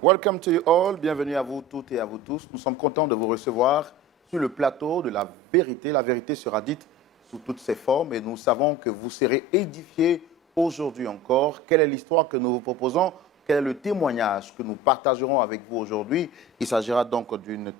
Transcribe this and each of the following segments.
Welcome to you all. Bienvenue à vous toutes et à vous tous. Nous sommes contents de vous recevoir sur le plateau de la vérité. La vérité sera dite sous toutes ses formes et nous savons que vous serez édifiés aujourd'hui encore. Quelle est l'histoire que nous vous proposons? Quel est le témoignage que nous partagerons avec vous aujourd'hui? Il s'agira donc d'une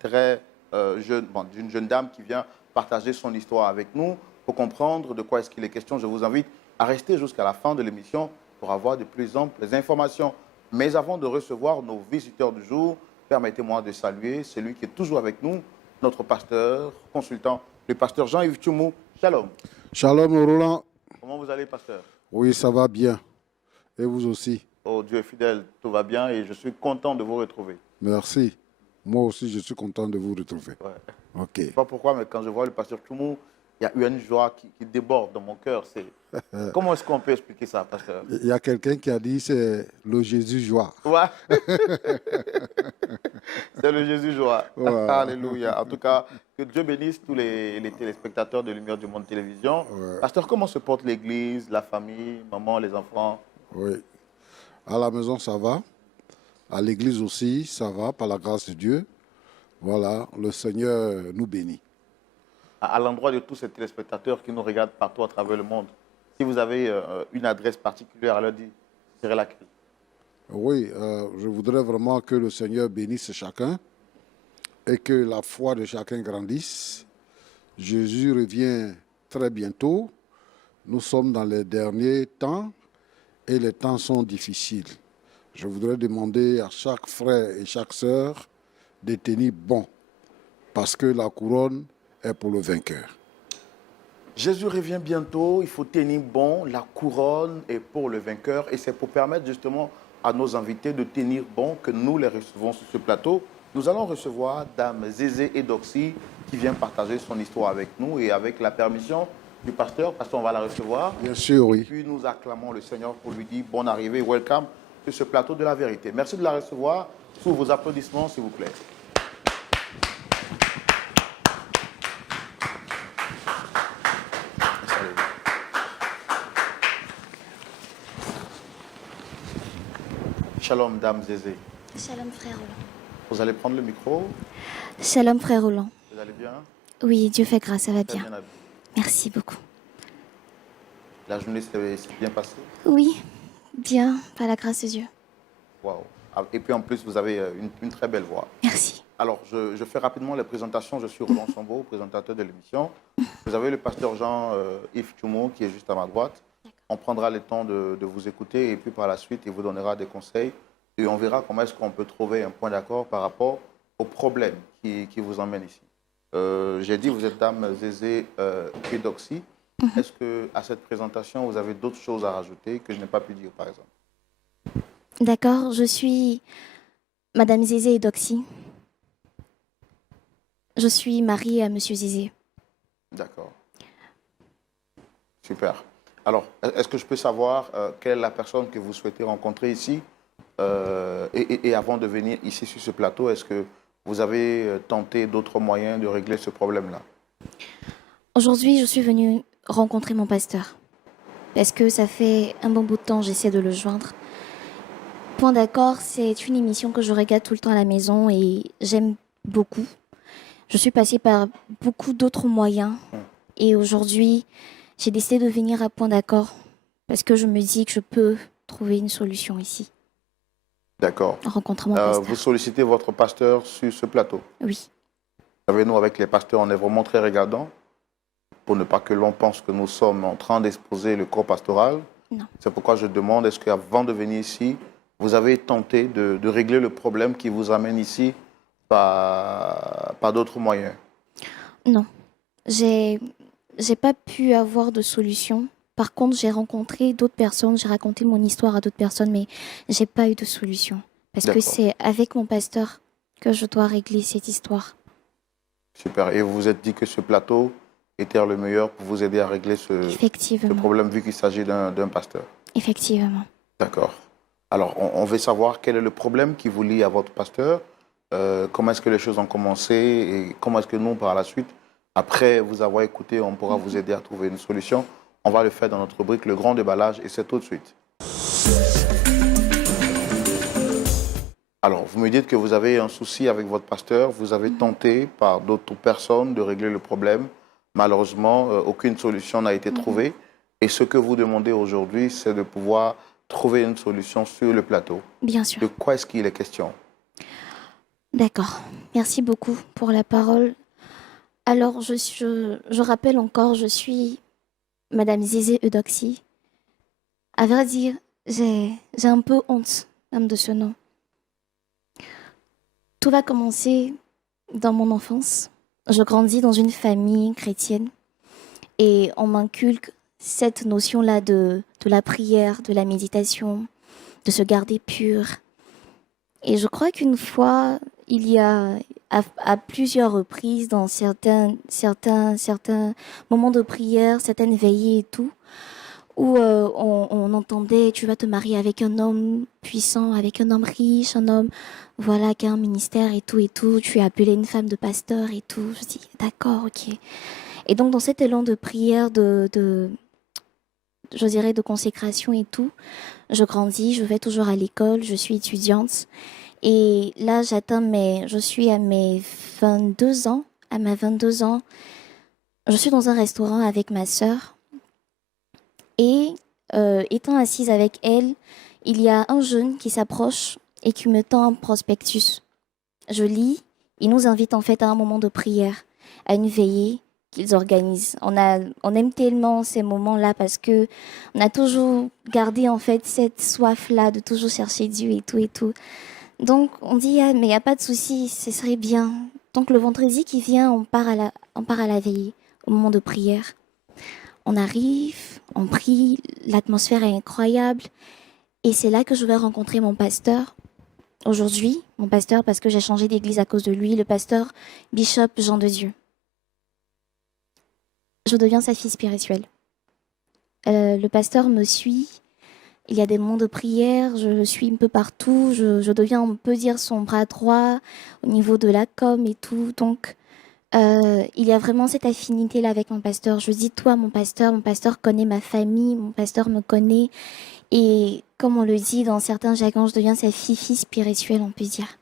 d'une jeune dame qui vient partager son histoire avec nous. Pour comprendre de quoi est-ce qu'il est question, je vous invite à rester jusqu'à la fin de l'émission pour avoir de plus amples informations. Mais avant de recevoir nos visiteurs du jour, permettez-moi de saluer celui qui est toujours avec nous, notre pasteur, consultant, le pasteur Jean-Yves Tchoumou. Shalom. Shalom Roland. Comment vous allez, pasteur? Oui, ça va bien. Et vous aussi? Oh, Dieu est fidèle, tout va bien et je suis content de vous retrouver. Merci. Moi aussi, je suis content de vous retrouver. Ouais. Ok. Je ne sais pas pourquoi, mais quand je vois le pasteur Tchoumou, il y a eu une joie qui déborde dans mon cœur. Comment est-ce qu'on peut expliquer ça, pasteur? Il y a quelqu'un qui a dit c'est le Jésus joie. Ouais. C'est le Jésus joie. Ouais. Alléluia. En tout cas, que Dieu bénisse tous les téléspectateurs de Lumière du Monde Télévision. Ouais. Pasteur, comment se porte l'église, la famille, maman, les enfants? Oui. À la maison, ça va. À l'église aussi, ça va, par la grâce de Dieu. Voilà, le Seigneur nous bénit. À l'endroit de tous ces téléspectateurs qui nous regardent partout à travers le monde, si vous avez une adresse particulière à leur dire, ce serait laquelle? Oui, je voudrais vraiment que le Seigneur bénisse chacun et que la foi de chacun grandisse. Jésus revient très bientôt. Nous sommes dans les derniers temps et les temps sont difficiles. Je voudrais demander à chaque frère et chaque sœur de tenir bon parce que la couronne est pour le vainqueur. Jésus revient bientôt, il faut tenir bon, la couronne est pour le vainqueur et c'est pour permettre justement à nos invités de tenir bon que nous les recevons sur ce plateau. Nous allons recevoir Dame Zézé Edoxy qui vient partager son histoire avec nous et avec la permission du pasteur, on va la recevoir. Bien sûr, oui. Et puis nous acclamons le Seigneur pour lui dire bonne arrivée, welcome sur ce plateau de la vérité. Merci de la recevoir sous vos applaudissements s'il vous plaît. Shalom, Dame Zézé. Shalom, frère Roland. Vous allez prendre le micro. Shalom, frère Roland. Vous allez bien? Oui, Dieu fait grâce, ça va Très bien. habillé. Merci beaucoup. La journée s'est bien passée? Oui, bien, par la grâce de Dieu. Waouh. Et puis en plus, vous avez une très belle voix. Merci. Alors, je fais rapidement les présentations. Je suis Roland Sambo, présentateur de l'émission. Vous avez le pasteur Jean-Yves Tchoumou qui est juste à ma droite. On prendra le temps de vous écouter et puis par la suite, il vous donnera des conseils. Et on verra comment est-ce qu'on peut trouver un point d'accord par rapport aux problèmes qui vous emmènent ici. J'ai dit, vous êtes Dame Zézé Edoxy. Est-ce qu'à cette présentation, vous avez d'autres choses à rajouter que je n'ai pas pu dire, par exemple? D'accord, je suis Madame Zézé Edoxy. Je suis mariée à Monsieur Zézé. D'accord. Super. Alors, est-ce que je peux savoir quelle est la personne que vous souhaitez rencontrer ici et avant de venir ici sur ce plateau, est-ce que vous avez tenté d'autres moyens de régler ce problème-là? Aujourd'hui, je suis venue rencontrer mon pasteur. Parce que ça fait un bon bout de temps, j'essaie de le joindre. Point d'accord, c'est une émission que je regarde tout le temps à la maison et j'aime beaucoup. Je suis passée par beaucoup d'autres moyens. Et aujourd'hui, j'ai décidé de venir à Point d'accord parce que je me dis que je peux trouver une solution ici. D'accord. En rencontrant mon pasteur. Vous sollicitez votre pasteur sur ce plateau? Oui. Vous savez, nous, avec les pasteurs, on est vraiment très regardants pour ne pas que l'on pense que nous sommes en train d'exposer le corps pastoral. Non. C'est pourquoi je demande, est-ce qu'avant de venir ici, vous avez tenté de régler le problème qui vous amène ici par d'autres moyens? Non. J'ai pas pu avoir de solution. Par contre, j'ai rencontré d'autres personnes, j'ai raconté mon histoire à d'autres personnes, mais j'ai pas eu de solution. Parce que c'est avec mon pasteur que je dois régler cette histoire. Super. Et vous vous êtes dit que ce plateau était le meilleur pour vous aider à régler ce problème, vu qu'il s'agit d'un pasteur? Effectivement. D'accord. Alors, on veut savoir quel est le problème qui vous lie à votre pasteur, comment est-ce que les choses ont commencé et comment est-ce que nous, par la suite, après vous avoir écouté, on pourra vous aider à trouver une solution. On va le faire dans notre rubrique Le Grand Déballage et c'est tout de suite. Alors, vous me dites que vous avez un souci avec votre pasteur, vous avez tenté par d'autres personnes de régler le problème. Malheureusement, aucune solution n'a été trouvée. Et ce que vous demandez aujourd'hui, c'est de pouvoir trouver une solution sur le plateau. Bien sûr. De quoi est-ce qu'il est question? D'accord. Merci beaucoup pour la parole. Alors, je rappelle encore, je suis Madame Zézé Eudoxie. À vrai dire, j'ai un peu honte même de ce nom. Tout va commencer dans mon enfance. Je grandis dans une famille chrétienne et on m'inculque cette notion-là de la prière, de la méditation, de se garder pur. Et je crois qu'une fois, il y a à plusieurs reprises dans certains moments de prière, certaines veillées et tout, où on entendait tu vas te marier avec un homme puissant, avec un homme riche, un homme voilà qui a un ministère et tout, tu es appelée une femme de pasteur et tout. Je dis d'accord, ok. Et donc dans cet élan de prière, je dirais de consécration et tout, je grandis, je vais toujours à l'école, je suis étudiante. Et là, je suis à mes 22 ans. À mes 22 ans, je suis dans un restaurant avec ma sœur. Et étant assise avec elle, il y a un jeune qui s'approche et qui me tend un prospectus. Je lis, il nous invite en fait à un moment de prière, à une veillée qu'ils organisent. On aime tellement ces moments-là parce que on a toujours gardé en fait cette soif-là de toujours chercher Dieu et tout et tout. Donc on dit ah mais il y a pas de souci, ce serait bien. Donc le vendredi qui vient, on part à la veillée, au moment de prière. On arrive, on prie, l'atmosphère est incroyable et c'est là que je vais rencontrer mon pasteur. Aujourd'hui, mon pasteur, parce que j'ai changé d'église à cause de lui, le pasteur Bishop Jean de Dieu. Je deviens sa fille spirituelle. Le pasteur me suit, il y a des moments de prière, je le suis un peu partout, je deviens, on peut dire, son bras droit au niveau de la com et tout. Donc, il y a vraiment cette affinité-là avec mon pasteur. Je dis, toi, mon pasteur connaît ma famille, mon pasteur me connaît. Et comme on le dit dans certains jargons, je deviens sa fille spirituelle, on peut dire.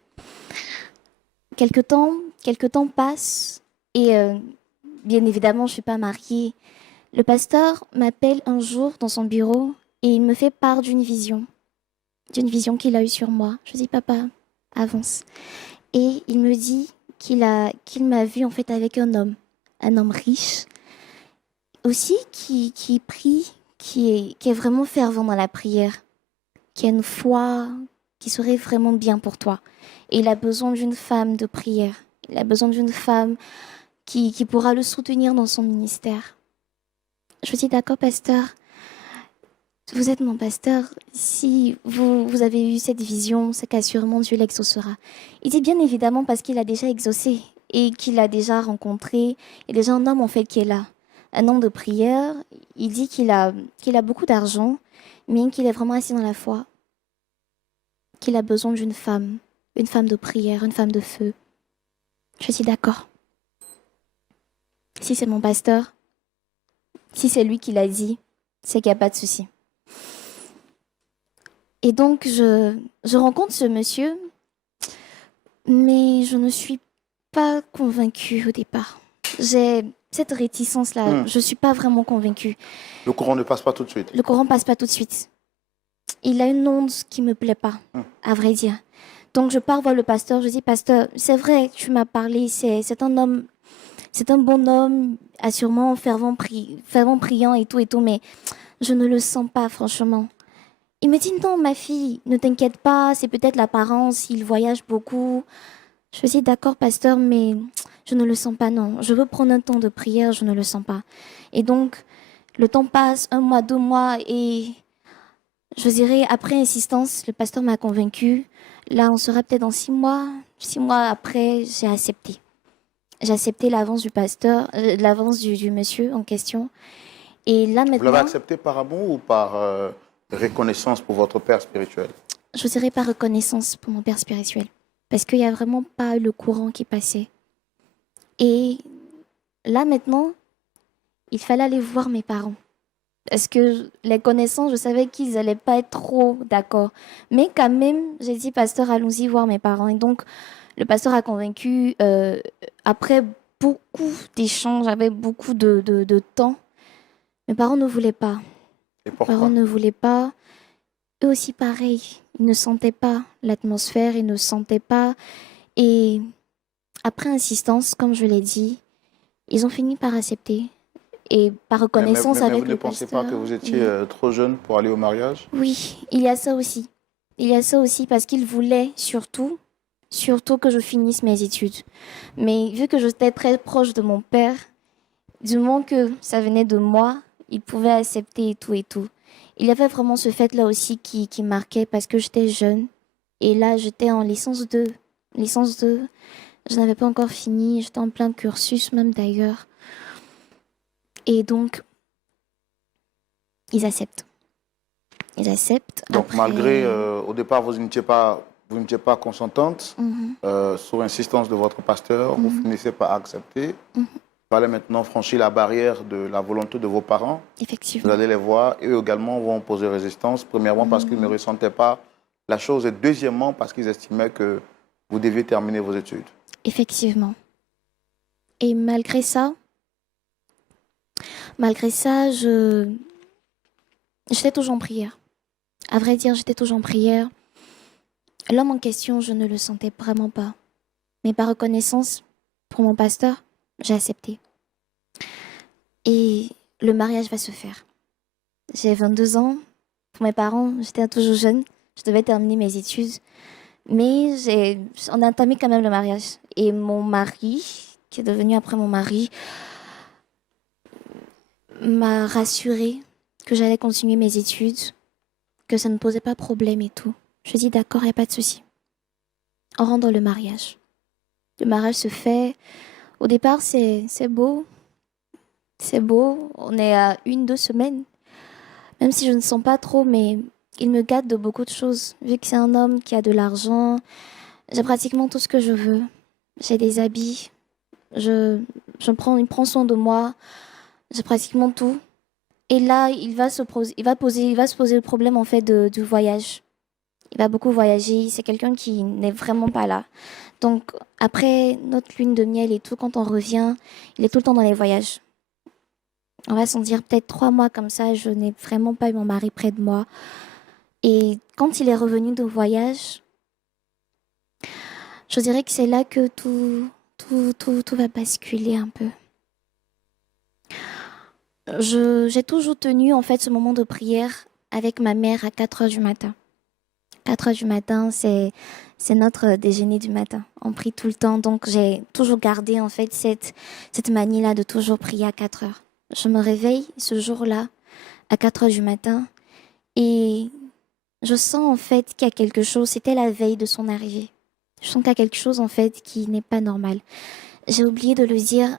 Quelque temps passe et bien évidemment, je ne suis pas mariée. Le pasteur m'appelle un jour dans son bureau et il me fait part d'une vision qu'il a eue sur moi. Je dis, papa, avance. Et il me dit qu'il m'a vu en fait avec un homme riche, aussi qui prie, qui est vraiment fervent dans la prière, qui a une foi qui serait vraiment bien pour toi. Et il a besoin d'une femme de prière. Il a besoin d'une femme qui pourra le soutenir dans son ministère. Je dis d'accord, pasteur. Vous êtes mon pasteur. Si vous avez eu cette vision, c'est qu'assurément Dieu l'exaucera. Il dit bien évidemment parce qu'il a déjà exaucé et qu'il a déjà rencontré. Il y a déjà un homme en fait qui est là. Un homme de prière. Il dit qu'il a beaucoup d'argent, mais qu'il est vraiment assis dans la foi. Qu'il a besoin d'une femme de prière, une femme de feu. Je dis d'accord. Si c'est mon pasteur, si c'est lui qui l'a dit, c'est qu'il n'y a pas de souci. Et donc, je rencontre ce monsieur, mais je ne suis pas convaincue au départ. J'ai cette réticence-là, je ne suis pas vraiment convaincue. Le courant ne passe pas tout de suite. Le courant ne passe pas tout de suite. Il a une onde qui ne me plaît pas, à vrai dire. Donc, je pars voir le pasteur, je dis, pasteur, c'est vrai, tu m'as parlé, c'est un homme, c'est un bon homme, assurément fervent priant et tout, mais je ne le sens pas, franchement. Il me dit, non, ma fille, ne t'inquiète pas, c'est peut-être l'apparence, il voyage beaucoup. Je dis, d'accord, pasteur, mais je ne le sens pas, non. Je veux prendre un temps de prière, je ne le sens pas. Et donc, le temps passe, 1 mois, 2 mois, et je dirais, après insistance, le pasteur m'a convaincue. Là, on sera peut-être dans 6 mois. 6 mois après, j'ai accepté. J'ai accepté l'avance du pasteur, l'avance du monsieur en question. Et là, maintenant... Vous l'avez accepté par amour ou par reconnaissance pour votre père spirituel? Je dirais par reconnaissance pour mon père spirituel. Parce qu'il n'y a vraiment pas le courant qui passait. Et là, maintenant, il fallait aller voir mes parents. Parce que les connaissants, je savais qu'ils n'allaient pas être trop d'accord. Mais quand même, j'ai dit, pasteur, allons-y voir mes parents. Et donc, le pasteur a convaincu, après beaucoup d'échanges, avec beaucoup de temps, mes parents ne voulaient pas. Et Mes parents pourquoi? ne voulaient pas. Eux aussi, pareil. Ils ne sentaient pas l'atmosphère, ils ne sentaient pas. Et après insistance, comme je l'ai dit, ils ont fini par accepter. Et par reconnaissance Mais vous avec ne le pensez pas que pasteur. vous étiez Et trop jeune pour aller au mariage? oui, il y a ça aussi. Il y a ça aussi parce qu'ils voulaient surtout que je finisse mes études. Mais vu que j'étais très proche de mon père, du moment que ça venait de moi, il pouvait accepter et tout et tout. Il y avait vraiment ce fait-là aussi qui marquait parce que j'étais jeune. Et là, j'étais en licence 2. Licence 2, je n'avais pas encore fini. J'étais en plein cursus même d'ailleurs. Et donc, ils acceptent. Ils acceptent. Donc, Après... malgré, au départ, vous n'étiez pas consentante, Mhm, sous insistance de votre pasteur, vous mhm, finissez par accepter. mhm. Vous allez maintenant franchir la barrière de la volonté de vos parents. Vous Effectivement. allez les voir et eux également vont poser résistance. Premièrement, parce qu'ils ne Mhm. ressentaient pas la chose et deuxièmement, parce qu'ils estimaient que vous deviez terminer vos études. Effectivement. Et malgré ça, j'étais toujours en prière. À vrai dire, j'étais toujours en prière. L'homme en question, je ne le sentais vraiment pas. Mais par reconnaissance pour mon pasteur, j'ai accepté. Et le mariage va se faire. J'ai 22 ans. Pour mes parents, j'étais toujours jeune. Je devais terminer mes études. Mais on a entamé quand même le mariage. Et mon mari, qui est devenu après mon mari, m'a rassuré que j'allais continuer mes études, que ça ne posait pas problème et tout. Je dis d'accord, il n'y a pas de souci. On rentre dans le mariage. Le mariage se fait. Au départ, c'est beau. C'est beau. On est à 1, 2 semaines. Même si je ne sens pas trop, mais il me gâte de beaucoup de choses. Vu que c'est un homme qui a de l'argent, j'ai pratiquement tout ce que je veux. J'ai des habits. Je, il prend soin de moi. J'ai pratiquement tout. Et là, il va se poser le problème en fait du voyage. Il va beaucoup voyager. C'est quelqu'un qui n'est vraiment pas là. Donc après notre lune de miel et tout, quand on revient, il est tout le temps dans les voyages. On va s'en dire peut-être 3 mois comme ça. Je n'ai vraiment pas eu mon mari près de moi. Et quand il est revenu de voyage, je dirais que c'est là que tout va basculer un peu. J'ai toujours tenu en fait ce moment de prière avec ma mère à 4 heures du matin. 4 heures du matin, c'est notre déjeuner du matin. On prie tout le temps, donc j'ai toujours gardé en fait cette manie-là de toujours prier à 4 heures. Je me réveille ce jour-là à 4 heures du matin et je sens en fait qu'il y a quelque chose, c'était la veille de son arrivée. Je sens qu'il y a quelque chose en fait qui n'est pas normal. J'ai oublié de le dire,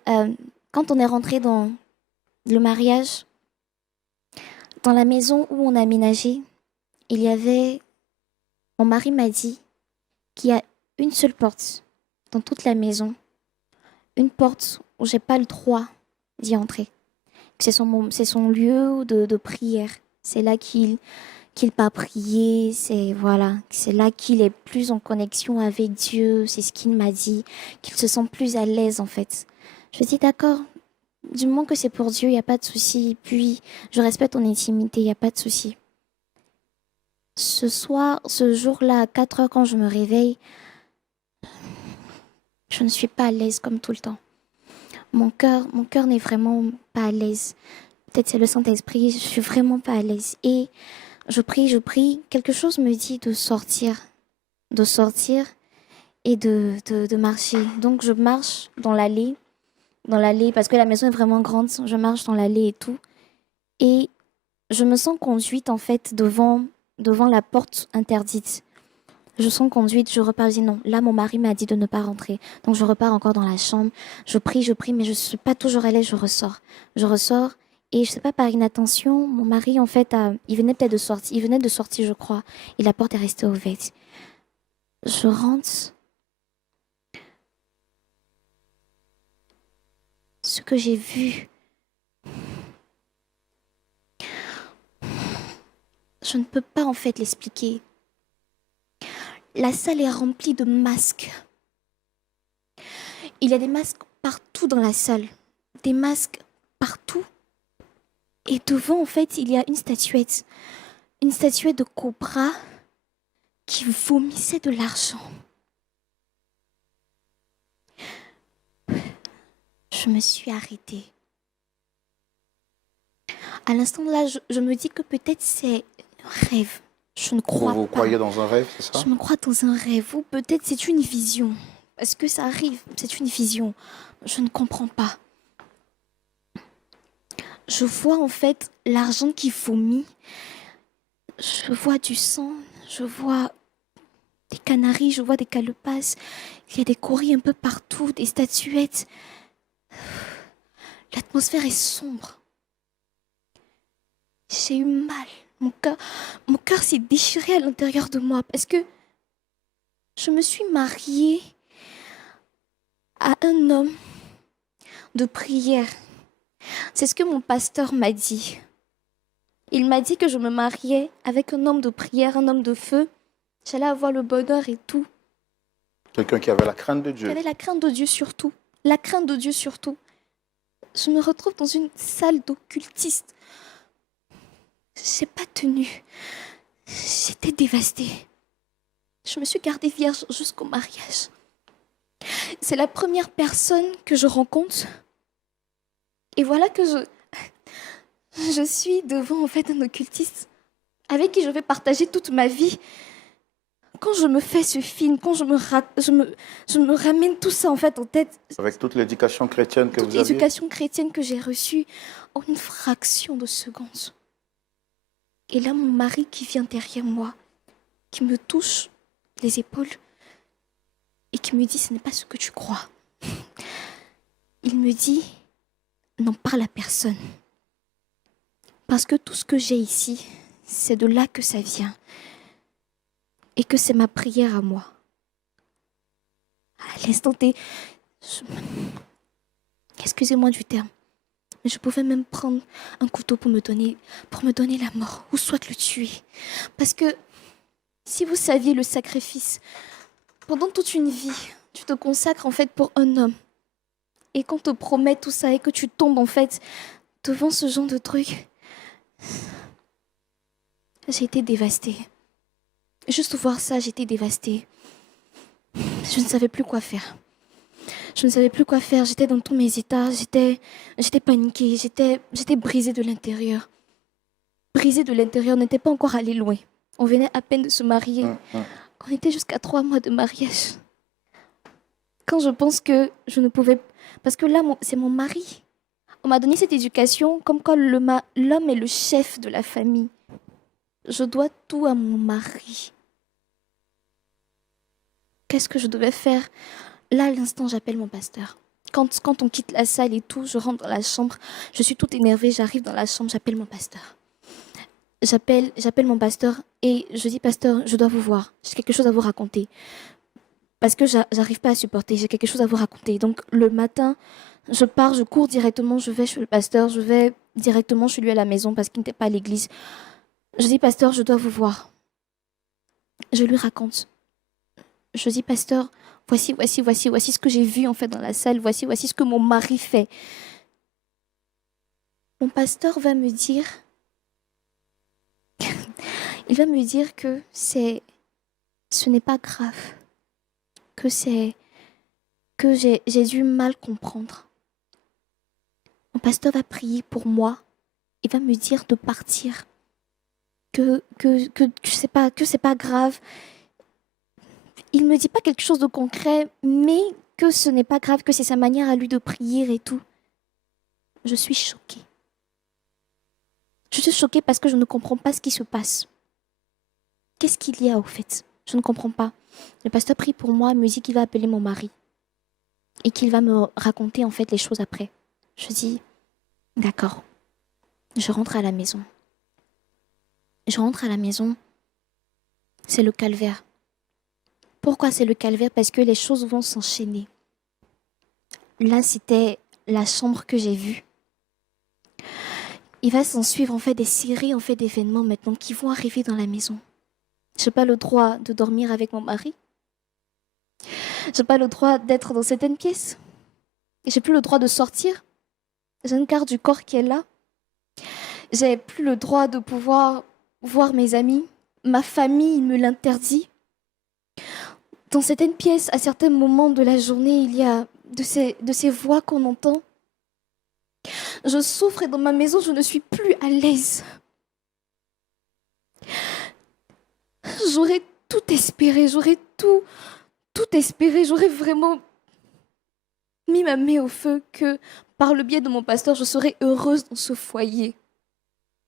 quand on est rentré dans le mariage, dans la maison où on a aménagé, il y avait, mon mari m'a dit qu'il y a une seule porte dans toute la maison, une porte où j'ai pas le droit d'y entrer. C'est son lieu de prière. C'est là qu'il part prier, c'est là qu'il est plus en connexion avec Dieu, c'est ce qu'il m'a dit, qu'il se sent plus à l'aise en fait. Je dis d'accord, du moment que c'est pour Dieu, il n'y a pas de souci. Puis je respecte ton intimité, il n'y a pas de souci. Ce jour-là, à 4 heures quand je me réveille, je ne suis pas à l'aise comme tout le temps. Mon cœur n'est vraiment pas à l'aise. Peut-être c'est le Saint-Esprit, je suis vraiment pas à l'aise. Et je prie, quelque chose me dit de sortir et de marcher. Donc je marche dans l'allée, parce que la maison est vraiment grande, je marche dans l'allée et tout. Et je me sens conduite en fait devant la porte interdite. Je sens conduite, je repars, je dis non, là mon mari m'a dit de ne pas rentrer. Donc je repars encore dans la chambre, je prie, mais je ne suis pas toujours à l'aise, je ressors. Je ressors et je sais pas, par inattention, mon mari en fait, il venait peut-être de sortir, il venait de sortir je crois, et la porte est restée ouverte. Je rentre, ce que j'ai vu, Je ne peux pas en fait l'expliquer. La salle est remplie de masques. Il y a des masques partout dans la salle. Des masques partout. Et devant, en fait, il y a une statuette. Une statuette de cobra qui vomissait de l'argent. Je me suis arrêtée. À l'instant là, je me dis que peut-être c'est un rêve. Je ne crois Vous pas. croyez dans un rêve, c'est ça? Je me crois dans un rêve ou peut-être c'est une vision. Parce que ça arrive, c'est une vision. Je ne comprends pas. Je vois en fait l'argent qui vomit. Je vois du sang, je vois des canaris, je vois des calebasse. Il y a des coris un peu partout, des statuettes. L'atmosphère est sombre. J'ai eu mal. Mon cœur s'est déchiré à l'intérieur de moi parce que je me suis mariée à un homme de prière. C'est ce que mon pasteur m'a dit. Il m'a dit que je me mariais avec un homme de prière, un homme de feu. J'allais avoir le bonheur et tout. Quelqu'un qui avait la crainte de Dieu. J'avais la crainte de Dieu surtout. La crainte de Dieu surtout. Je me retrouve dans une salle d'occultistes. Je n'ai pas tenu. J'étais dévastée. Je me suis gardée vierge jusqu'au mariage. C'est la première personne que je rencontre. Et voilà que je suis devant en fait un occultiste avec qui je vais partager toute ma vie. Quand je me fais ce film, quand je me ramène tout ça en fait en tête, Avec toute l'éducation chrétienne que toute vous aviez. l'éducation chrétienne que j'ai reçue en une fraction de seconde. Et là, mon mari qui vient derrière moi, qui me touche les épaules et qui me dit « ce n'est pas ce que tu crois ». Il me dit « n'en parle à personne ». Parce que tout ce que j'ai ici, c'est de là que ça vient. Et que c'est ma prière à moi. À l'instant T, excusez-moi du terme, mais je pouvais même prendre un couteau pour me donner la mort, ou soit le tuer. Parce que si vous saviez le sacrifice, pendant toute une vie, tu te consacres en fait pour un homme. Et qu'on te promet tout ça et que tu tombes en fait devant ce genre de truc, j'ai été dévastée. Juste voir ça, j'étais dévastée. Je ne savais plus quoi faire. Je ne savais plus quoi faire. J'étais dans tous mes états. J'étais paniquée. J'étais brisée de l'intérieur. Brisée de l'intérieur, on n'était pas encore allé loin. On venait à peine de se marier. On était jusqu'à 3 mois de mariage. Quand je pense que je ne pouvais... Parce que là, c'est mon mari. On m'a donné cette éducation comme quoi l'homme est le chef de la famille. Je dois tout à mon mari. Qu'est-ce que je devais faire? Là, à l'instant, j'appelle mon pasteur. Quand on quitte la salle et tout, je rentre dans la chambre. Je suis toute énervée, j'arrive dans la chambre, j'appelle mon pasteur. J'appelle mon pasteur et je dis, pasteur, je dois vous voir. J'ai quelque chose à vous raconter. Parce que j'arrive pas à supporter, j'ai quelque chose à vous raconter. Donc, le matin, je pars, je cours directement, je vais chez le pasteur, je vais directement chez lui à la maison parce qu'il n'était pas à l'église. Je dis, pasteur, je dois vous voir. Je lui raconte. Je dis, pasteur, voici ce que j'ai vu en fait dans la salle, voici ce que mon mari fait. Mon pasteur va me dire, il va me dire que ce n'est pas grave, que j'ai dû mal comprendre. Mon pasteur va prier pour moi, il va me dire de partir, que c'est pas grave. Il ne me dit pas quelque chose de concret, mais que ce n'est pas grave, que c'est sa manière à lui de prier et tout. Je suis choquée. Je suis choquée parce que je ne comprends pas ce qui se passe. Qu'est-ce qu'il y a au fait? Je ne comprends pas. Le pasteur prie pour moi, me dit qu'il va appeler mon mari et qu'il va me raconter en fait les choses après. Je dis, d'accord. Je rentre à la maison. C'est le calvaire. Pourquoi c'est le calvaire? Parce que les choses vont s'enchaîner. Là, c'était la chambre que j'ai vue. il va s'en suivre en fait des séries en fait d'événements maintenant qui vont arriver dans la maison. J'ai pas le droit de dormir avec mon mari. J'ai pas le droit d'être dans certaines pièces. J'ai plus le droit de sortir. J'ai une carte du corps qui est là. J'ai plus le droit de pouvoir voir mes amis. Ma famille me l'interdit. Dans certaines pièces, à certains moments de la journée, il y a de ces voix qu'on entend. Je souffre et dans ma maison, je ne suis plus à l'aise. J'aurais tout espéré, j'aurais tout espéré, j'aurais vraiment mis ma main au feu que par le biais de mon pasteur, je serais heureuse dans ce foyer.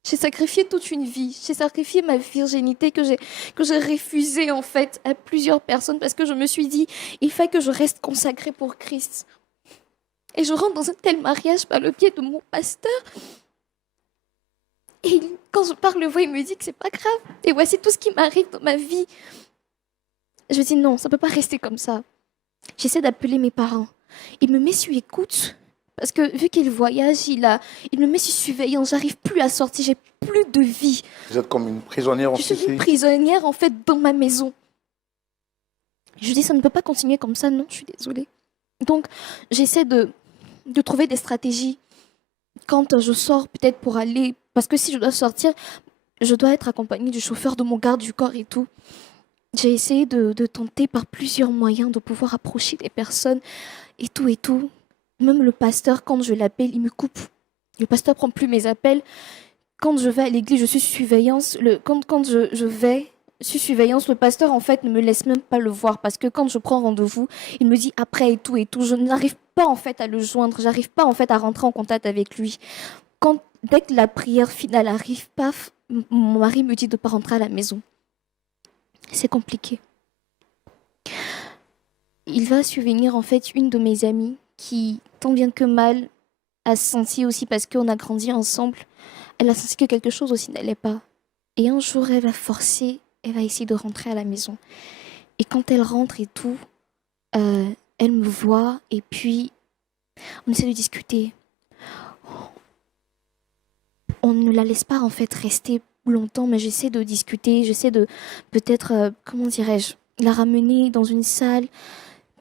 J'ai sacrifié toute une vie, j'ai sacrifié ma virginité que j'ai refusée en fait à plusieurs personnes parce que je me suis dit, il faut que je reste consacrée pour Christ. Et je rentre dans un tel mariage par le biais de mon pasteur. Et quand je parle, il me dit que c'est pas grave. Et voici tout ce qui m'arrive dans ma vie. Je dis non, ça peut pas rester comme ça. J'essaie d'appeler mes parents. Il me met sur écoute. Parce que vu qu'il voyage, il me met sur surveillance. J'arrive plus à sortir, j'ai plus de vie. Vous êtes comme une prisonnière Je suis ici. une prisonnière en fait dans ma maison. Je dis ça ne peut pas continuer comme ça, non, je suis désolée. Donc j'essaie de trouver des stratégies. Quand je sors peut-être pour aller, parce que si je dois sortir, je dois être accompagnée du chauffeur, de mon garde du corps et tout. J'ai essayé de tenter par plusieurs moyens de pouvoir approcher des personnes et tout et tout. Même le pasteur, quand je l'appelle, il me coupe. Le pasteur prend plus mes appels. Quand je vais à l'église, je suis sous surveillance. Quand je vais sous surveillance, le pasteur, en fait, ne me laisse même pas le voir. Parce que quand je prends rendez-vous, il me dit après et tout et tout. Je n'arrive pas, en fait, à le joindre. J'arrive pas, en fait, à rentrer en contact avec lui. Dès que la prière finale arrive, paf, mon mari me dit de ne pas rentrer à la maison. C'est compliqué. Il va survenir, en fait, une de mes amies qui, tant bien que mal, a senti aussi, parce qu'on a grandi ensemble, elle a senti que quelque chose aussi n'allait pas. Et un jour, elle va forcer, elle va essayer de rentrer à la maison. Et quand elle rentre et tout, elle me voit et puis on essaie de discuter. On ne la laisse pas en fait rester longtemps, mais j'essaie de discuter, j'essaie de peut-être, comment dirais-je, la ramener dans une salle,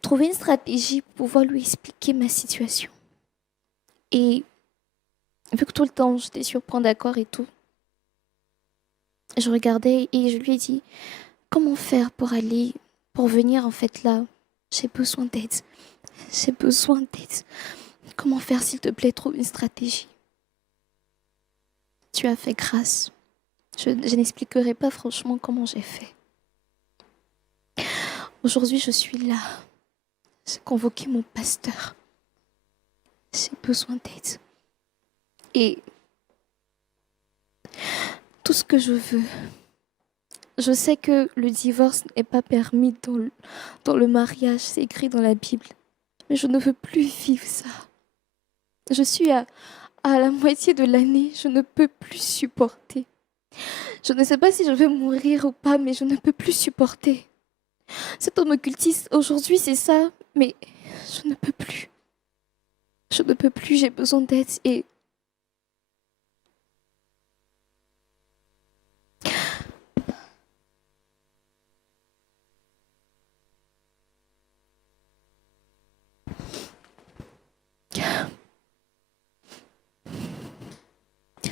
trouver une stratégie pour pouvoir lui expliquer ma situation. Et vu que tout le temps j'étais sur point d'accord et tout, je regardais et je lui ai dit comment faire pour venir en fait là. J'ai besoin d'aide. J'ai besoin d'aide. Comment faire s'il te plaît, trouve une stratégie. Tu as fait grâce. Je n'expliquerai pas franchement comment j'ai fait. Aujourd'hui, je suis là. J'ai convoqué mon pasteur. J'ai besoin d'aide. Et tout ce que je veux, je sais que le divorce n'est pas permis dans le mariage, c'est écrit dans la Bible. Mais je ne veux plus vivre ça. Je suis à la moitié de l'année, je ne peux plus supporter. Je ne sais pas si je vais mourir ou pas, mais je ne peux plus supporter. Cet homme occultiste, aujourd'hui, c'est ça, mais je ne peux plus. Je ne peux plus, j'ai besoin d'aide et...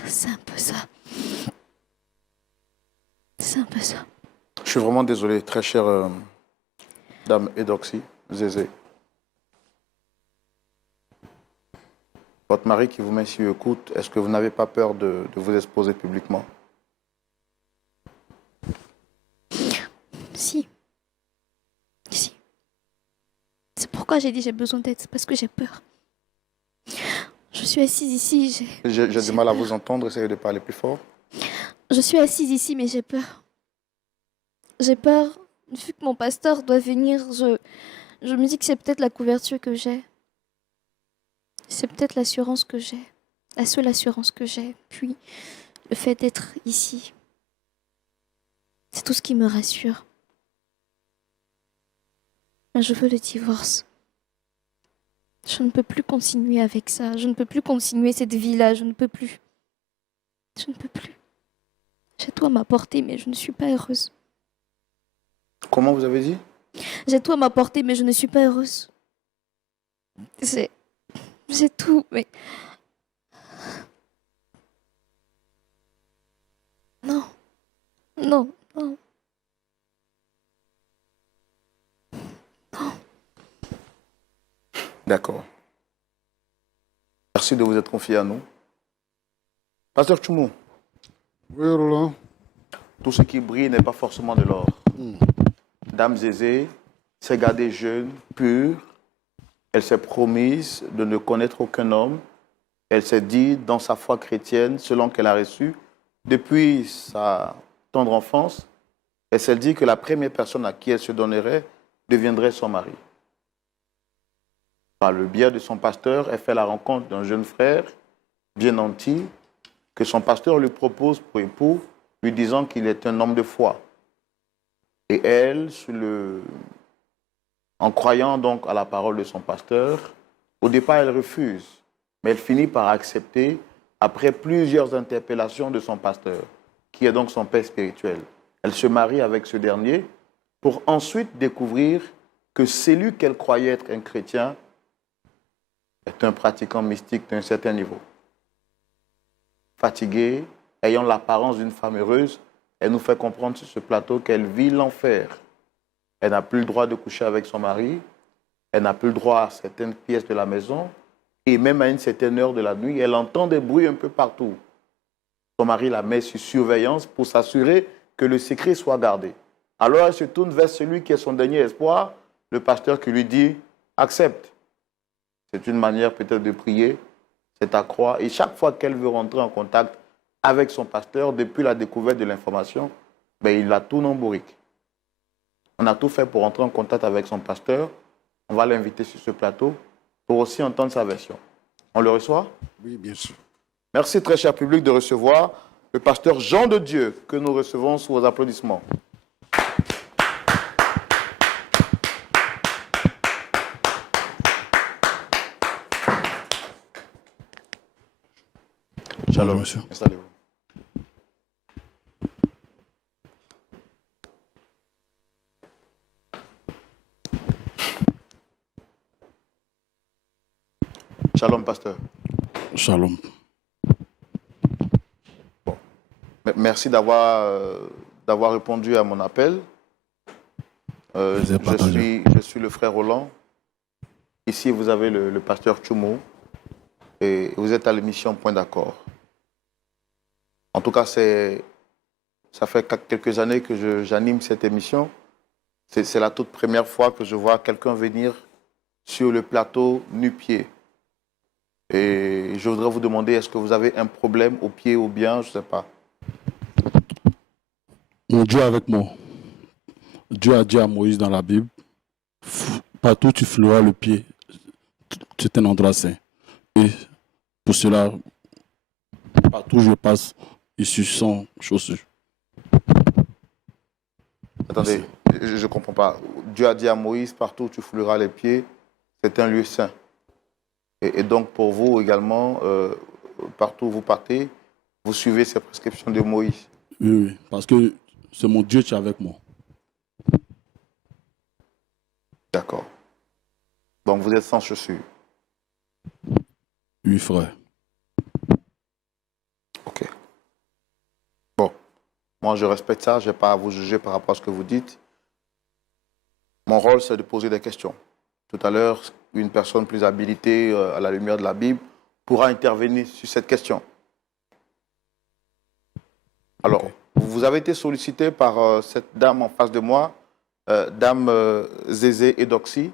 C'est un peu ça. C'est un peu ça. Je suis vraiment désolé, très chère dame Eudoxie, Zézé. Votre mari qui vous met sur écoute, est-ce que vous n'avez pas peur de vous exposer publiquement? Si. Si. C'est pourquoi j'ai dit j'ai besoin d'aide, c'est parce que j'ai peur. Je suis assise ici, J'ai du mal à vous entendre, essayez de parler plus fort. Je suis assise ici, mais j'ai peur. J'ai peur, vu que mon pasteur doit venir, je me dis que c'est peut-être la couverture que j'ai. C'est peut-être l'assurance que j'ai. La seule assurance que j'ai. Puis, le fait d'être ici. C'est tout ce qui me rassure. Mais je veux le divorce. Je ne peux plus continuer avec ça. Je ne peux plus continuer cette vie-là. Je ne peux plus. Je ne peux plus. J'ai tout à m'apporter, mais je ne suis pas heureuse. Comment vous avez dit? J'ai tout à m'apporter, mais je ne suis pas heureuse. J'ai tout, mais... Non, non, non. D'accord. Merci de vous être confié à nous. Pasteur Tchoumou, Oui, Roland. tout ce qui brille n'est pas forcément de l'or. Dame Zézé s'est gardée jeune, pure. Elle s'est promise de ne connaître aucun homme. Elle s'est dit, dans sa foi chrétienne, selon qu'elle a reçu, depuis sa tendre enfance, elle s'est dit que la première personne à qui elle se donnerait deviendrait son mari. Par le biais de son pasteur, elle fait la rencontre d'un jeune frère, bien nanti, que son pasteur lui propose pour époux, lui disant qu'il est un homme de foi. Et elle, en croyant donc à la parole de son pasteur, au départ, elle refuse, mais elle finit par accepter après plusieurs interpellations de son pasteur, qui est donc son père spirituel. Elle se marie avec ce dernier pour ensuite découvrir que celui qu'elle croyait être un chrétien est un pratiquant mystique d'un certain niveau. Fatiguée, ayant l'apparence d'une femme heureuse, elle nous fait comprendre sur ce plateau qu'elle vit l'enfer. Elle n'a plus le droit de coucher avec son mari, elle n'a plus le droit à certaines pièces de la maison, et même à une certaine heure de la nuit, elle entend des bruits un peu partout. Son mari la met sur surveillance pour s'assurer que le secret soit gardé. Alors elle se tourne vers celui qui est son dernier espoir, le pasteur qui lui dit « accepte ». C'est une manière peut-être de prier, c'est à croire. Et chaque fois qu'elle veut rentrer en contact avec son pasteur, depuis la découverte de l'information, il la tourne en bourrique. On a tout fait pour entrer en contact avec son pasteur. On va l'inviter sur ce plateau pour aussi entendre sa version. On le reçoit? Oui, bien sûr. Merci, très cher public, de recevoir le pasteur Jean de Dieu, que nous recevons sous vos applaudissements. Shalom, monsieur. Installez-vous. Shalom, pasteur. Shalom. Merci d'avoir répondu à mon appel. Je suis le frère Roland. Ici, vous avez le pasteur Tchoumou. Et vous êtes à l'émission Point d'accord. En tout cas, ça fait quelques années que j'anime cette émission. C'est la toute première fois que je vois quelqu'un venir sur le plateau nu-pied. Et je voudrais vous demander, est-ce que vous avez un problème au pied ou bien, je ne sais pas. Mon Dieu est avec moi. Dieu a dit à Moïse dans la Bible, partout où tu fouleras le pied, c'est un endroit saint. Et pour cela, partout où je passe, ils sont chaussures. Attendez, je ne comprends pas. Dieu a dit à Moïse, partout où tu fouleras les pieds, c'est un lieu saint. Et donc pour vous également, partout où vous partez, vous suivez ces prescriptions de Moïse. Oui, parce que c'est mon Dieu qui est avec moi. D'accord. Donc vous êtes sans chaussures. Oui, frère. Ok. Bon, moi je respecte ça, je n'ai pas à vous juger par rapport à ce que vous dites. Mon rôle, c'est de poser des questions. Tout à l'heure, une personne plus habilitée à la lumière de la Bible pourra intervenir sur cette question. Alors, Okay. Vous avez été sollicité par cette dame en face de moi, dame Zézé Edoxy,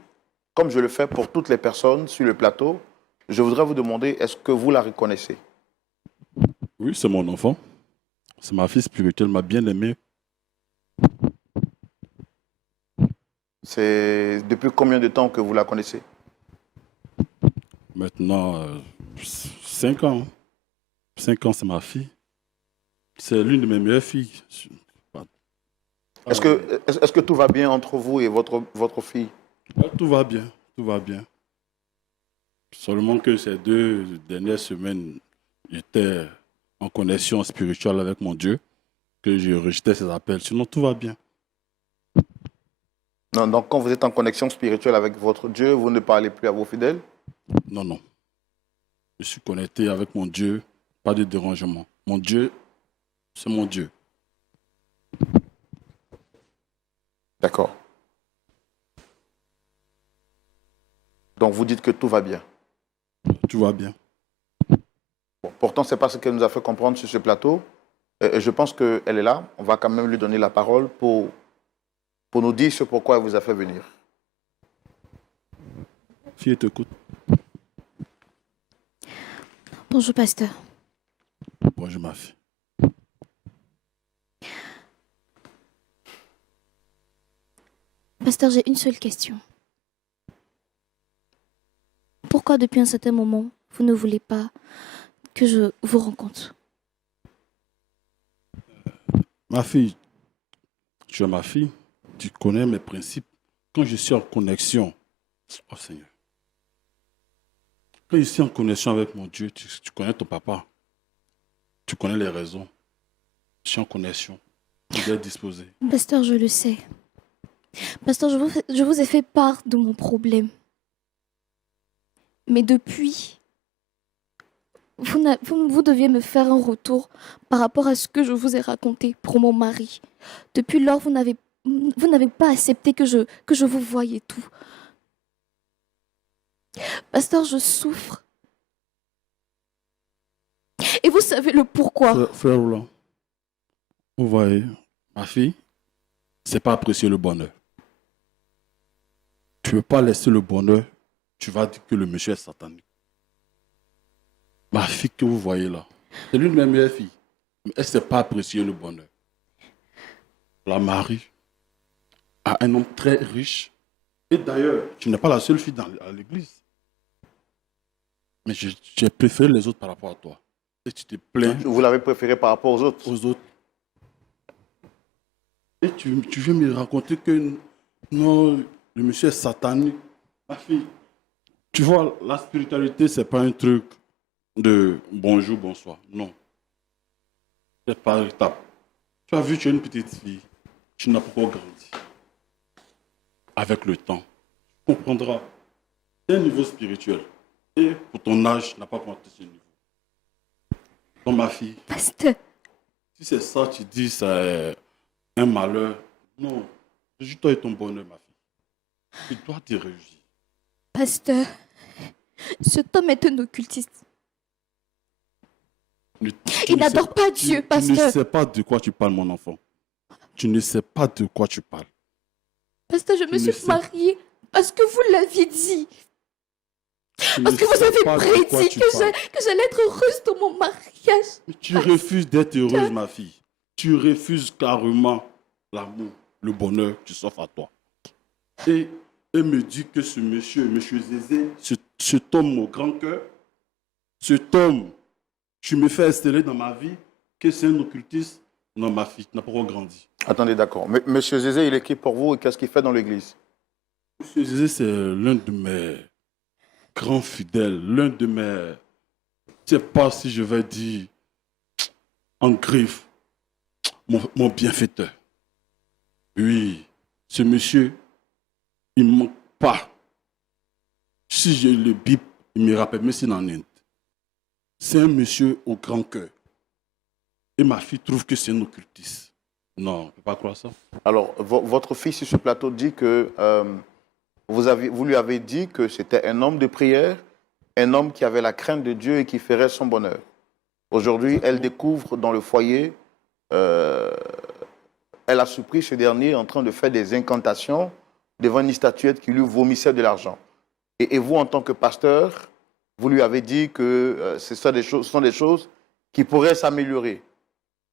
comme je le fais pour toutes les personnes sur le plateau. Je voudrais vous demander, est-ce que vous la reconnaissez? Oui, c'est mon enfant. C'est ma fille spirituelle, ma bien-aimée. C'est depuis combien de temps que vous la connaissez? Maintenant, 5 ans. 5 ans, c'est ma fille. C'est l'une de mes meilleures filles. Est-ce que tout va bien entre vous et votre fille? Tout va bien, tout va bien. Seulement que ces 2 dernières semaines, j'étais en connexion spirituelle avec mon Dieu que je rejetais ses appels. Sinon, tout va bien. Non, donc, quand vous êtes en connexion spirituelle avec votre Dieu, vous ne parlez plus à vos fidèles? Non, non. Je suis connecté avec mon Dieu, pas de dérangement. Mon Dieu, c'est mon Dieu. D'accord. Donc, vous dites que tout va bien. Tout va bien. Bon, pourtant, ce n'est pas ce qu'elle nous a fait comprendre sur ce plateau. Et je pense qu'elle est là. On va quand même lui donner la parole pour nous dire ce pourquoi elle vous a fait venir. Fille, t'écoute. Bonjour, pasteur. Bonjour, ma fille. Pasteur, j'ai une seule question. Pourquoi depuis un certain moment, vous ne voulez pas que je vous rencontre? Ma fille, tu es ma fille. Tu connais mes principes. Quand je suis en connexion, oh Seigneur, quand je suis en connexion avec mon Dieu, tu connais ton papa. Tu connais les raisons. Je suis en connexion. Tu dois être disposé. Pasteur, je le sais. Pasteur, je vous ai fait part de mon problème. Mais depuis, vous deviez me faire un retour par rapport à ce que je vous ai raconté pour mon mari. Depuis lors, vous n'avez pas accepté que je vous voyais tout. Pasteur, je souffre. Et vous savez le pourquoi. Frère Roland, vous voyez, ma fille, c'est pas apprécier le bonheur. Tu ne veux pas laisser le bonheur, tu vas dire que le monsieur est satanique. Ma fille que vous voyez là, c'est l'une de mes meilleures filles. Mais elle ne sait pas apprécier le bonheur. La Marie a un homme très riche. Et d'ailleurs, tu n'es pas la seule fille à l'église. Mais j'ai préféré les autres par rapport à toi. Et tu te plains Vous l'avez préféré par rapport aux autres? aux autres. Et tu veux me raconter que non, le monsieur est satanique. Ma fille, tu vois, la spiritualité, ce n'est pas un truc de bonjour, bonsoir. Non. C'est par étapes. Tu as vu, tu es une petite fille. Tu n'as pas encore grandi. Avec le temps, tu comprendras. C'est un niveau spirituel. Et pour ton âge, tu n'as pas compté ce niveau. Donc, ma fille, Pasteur, si c'est ça, tu dis c'est un malheur. Non. Réjouis-toi et ton bonheur, ma fille. Tu dois te réjouir. pasteur, cet homme est un occultiste. Il n'adore pas Dieu, Tu pasteur. ne sais pas de quoi tu parles, mon enfant. Tu ne sais pas de quoi tu parles. Pasteur, je me Tu ne suis sais- mariée parce que vous l'aviez dit. Tu Parce ne que vous sais avez pas de quoi prédit tu que parles. j'allais être heureuse dans mon mariage. Mais tu refuses d'être heureuse, ma fille. Tu refuses carrément l'amour, le bonheur qui s'offre à toi. Et me dit que ce monsieur Zézé, cet homme au grand cœur, cet homme, tu me fais installer dans ma vie, que c'est un occultiste. Non, ma fille, tu n'as pas encore grandi. Attendez, d'accord. Monsieur Zézé, il est qui pour vous et qu'est-ce qu'il fait dans l'église? Monsieur Zézé, c'est l'un de mes grands fidèles, l'un de mes, je ne sais pas si je vais dire, en griffe, mon bienfaiteur. Oui, ce monsieur, il ne manque pas. Si je le bip, il me rappelle, mais c'est en Inde. C'est un monsieur au grand cœur. Et ma fille trouve que c'est un occultiste. Non, on ne peut pas croire ça. Alors, votre fils sur ce plateau dit que vous lui avez dit que c'était un homme de prière, un homme qui avait la crainte de Dieu et qui ferait son bonheur. Aujourd'hui, elle découvre dans le foyer, elle a surpris ce dernier en train de faire des incantations devant une statuette qui lui vomissait de l'argent. Et vous, en tant que pasteur, vous lui avez dit que ce sont des choses qui pourraient s'améliorer.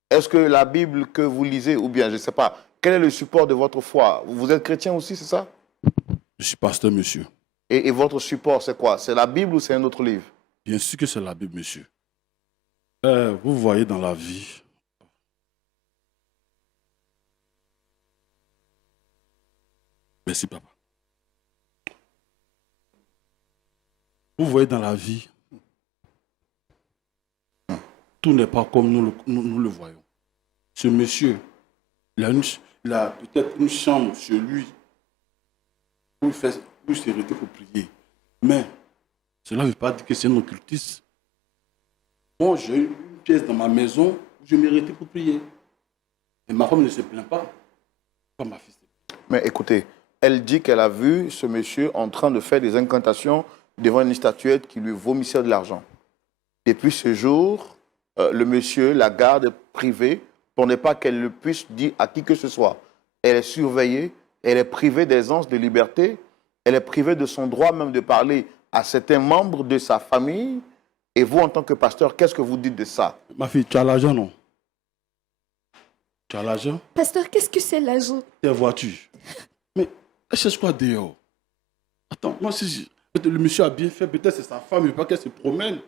Est-ce que la Bible que vous lisez, ou bien, je ne sais pas, quel est le support de votre foi? Vous êtes chrétien aussi, c'est ça? Je suis pasteur, monsieur. Et votre support, c'est quoi? C'est la Bible ou c'est un autre livre? Bien sûr que c'est la Bible, monsieur. Vous voyez dans la vie, merci papa. Vous voyez dans la vie, tout n'est pas comme nous le voyons. Ce monsieur, il a peut-être une chambre chez lui où il s'est arrêté pour prier. Mais cela ne veut pas dire que c'est un occultiste. Moi, j'ai une pièce dans ma maison où je m'arrêtais pour prier. Et ma femme ne se plaint pas. Pas ma fille. Mais écoutez, elle dit qu'elle a vu ce monsieur en train de faire des incantations devant une statuette qui lui vomissait de l'argent. Depuis ce jour, le monsieur la garde privée pour ne pas qu'elle le puisse dire à qui que ce soit. Elle est surveillée, elle est privée d'aisance, de liberté, elle est privée de son droit même de parler à certains membres de sa famille. Et vous, en tant que pasteur, qu'est-ce que vous dites de ça? Ma fille, tu as l'argent, non? Tu as l'argent? Pasteur, qu'est-ce que c'est l'argent? Ta voiture. Mais elle cherche quoi dehors? Attends, moi, le monsieur a bien fait, peut-être c'est sa femme, il ne veut pas qu'elle se promène.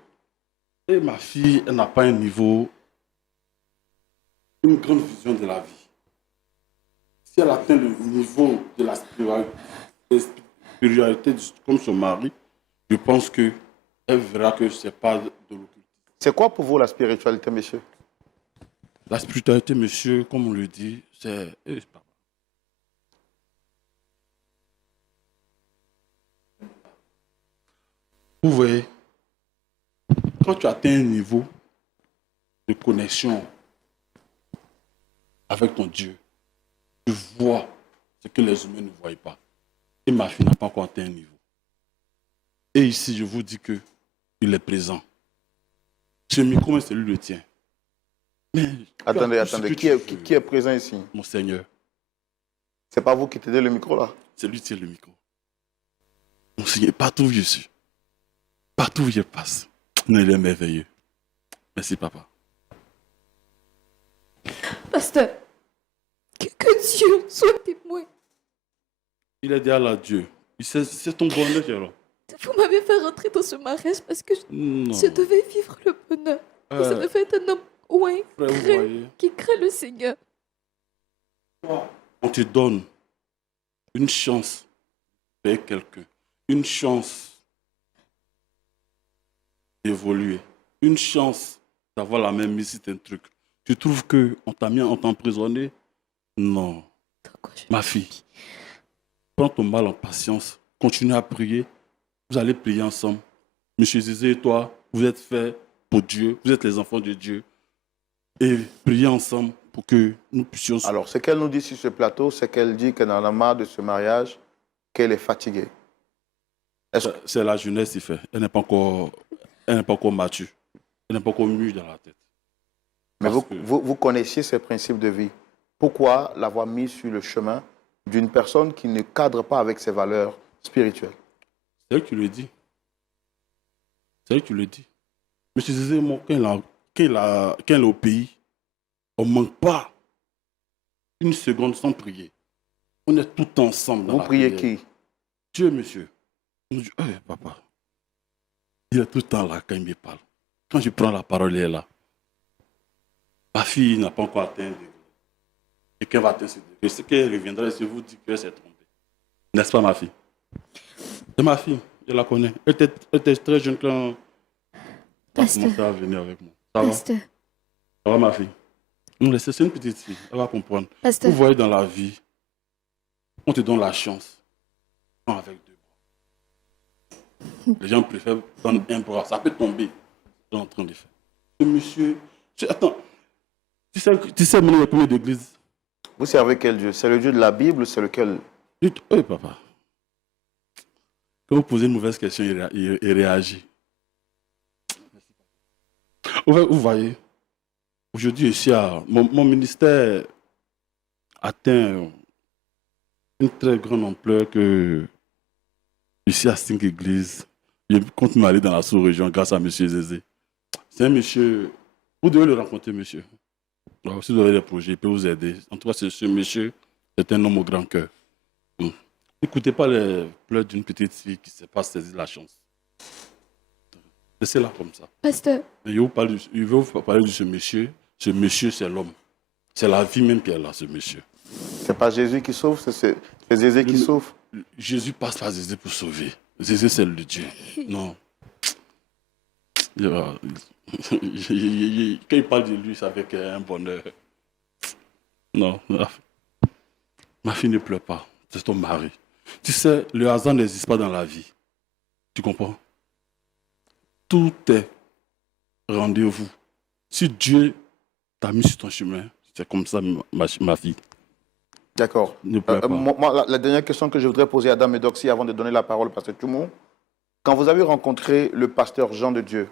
Et ma fille, elle n'a pas un niveau, une grande vision de la vie. Si elle atteint le niveau de la spiritualité comme son mari, je pense qu'elle verra que ce n'est pas de l'occultisme. C'est quoi pour vous la spiritualité, monsieur? La spiritualité, monsieur, comme on le dit, c'est... Vous voyez, quand tu atteins un niveau de connexion avec ton Dieu, tu vois ce que les humains ne voient pas. Et ma fille n'a pas encore atteint un niveau. Et ici, je vous dis qu'il est présent. Ce micro, c'est lui le tien. Mais Attendez, qui est présent ici? Mon Seigneur. C'est pas vous qui tenez le micro là? C'est lui qui tient le micro. Mon Seigneur, partout où je suis, partout où je passe, il est merveilleux. Merci, papa. Pasteur, que Dieu soit témoin. Il est déjà là, Dieu. C'est ton bonheur, Jérôme. Vous m'avez fait rentrer dans ce mariage parce que je devais vivre le bonheur. Et ça devait être un homme qui craint le Seigneur. On te donne une chance avec quelqu'un, une chance d'évoluer, une chance d'avoir la même mise, c'est un truc. Tu trouves qu'on t'a mis, on t'a emprisonné? Non. Ma fille, prends ton mal en patience, continue à prier, vous allez prier ensemble. Monsieur Zizé et toi, vous êtes faits pour Dieu, vous êtes les enfants de Dieu. Et priez ensemble pour que nous puissions... Alors, ce qu'elle nous dit sur ce plateau, c'est qu'elle dit qu'elle en a marre de ce mariage, qu'elle est fatiguée. C'est la jeunesse qui fait. Elle n'est pas encore mature. Elle n'est pas encore mûre dans la tête. Mais vous connaissiez ses principes de vie. Pourquoi l'avoir mis sur le chemin d'une personne qui ne cadre pas avec ses valeurs spirituelles? C'est elle qui le dit. C'est elle qui le dit. Monsieur Zizé, quand il est au pays, on ne manque pas une seconde sans prier. On est tout ensemble dans Vous la priez prière. qui? Dieu, monsieur. On dit, papa, il est tout le temps là quand il me parle. Quand je prends la parole, il est là. Ma fille n'a pas encore atteint un degré. Et qu'elle va atteindre ce degré, c'est qu'elle reviendra et se vous dit qu'elle s'est trompée. N'est-ce pas, ma fille? C'est ma fille, je la connais. Elle était très jeune quand elle a commencé à venir avec moi. Ça va? Ça va, ma fille? Non, c'est une petite fille, elle va comprendre. Vous voyez dans la vie, on te donne la chance. Non, avec deux bras. Les gens préfèrent donner un bras, ça peut tomber. Ils sont en train de faire. Ce monsieur, attends, tu sais mener le premier d'église? Vous servez quel Dieu? C'est le Dieu de la Bible, c'est lequel? Oui, papa. Quand vous posez une mauvaise question, il réagit. Vous voyez, aujourd'hui, ici, mon ministère atteint une très grande ampleur que ici à 5 églises, je continue à aller dans la sous-région grâce à M. Zézé. C'est un monsieur, vous devez le rencontrer, monsieur. Alors, si vous avez des projets, il peut vous aider. En tout cas, ce monsieur, c'est un homme au grand cœur. N'écoutez pas les pleurs d'une petite fille qui ne sait pas saisir la chance. Laissez-la comme ça. Pasteur. Mais je vais vous parler de ce monsieur. Ce monsieur, c'est l'homme. C'est la vie même qui est là, ce monsieur. C'est pas Jésus qui sauve, c'est Zézé qui sauve. Jésus passe par Zézé pour sauver. Zézé, c'est le Dieu. Non. Quand il parle de lui, c'est avec un bonheur. Non, ma fille ne pleure pas. C'est ton mari. Tu sais, le hasard n'existe pas dans la vie. Tu comprends? Tout est rendez-vous. Si Dieu t'a mis sur ton chemin, c'est comme ça, ma fille. D'accord. Ne pleure pas. Moi, la dernière question que je voudrais poser à Dame Edoxy avant de donner la parole au pasteur Tchoumou, quand vous avez rencontré le pasteur Jean de Dieu,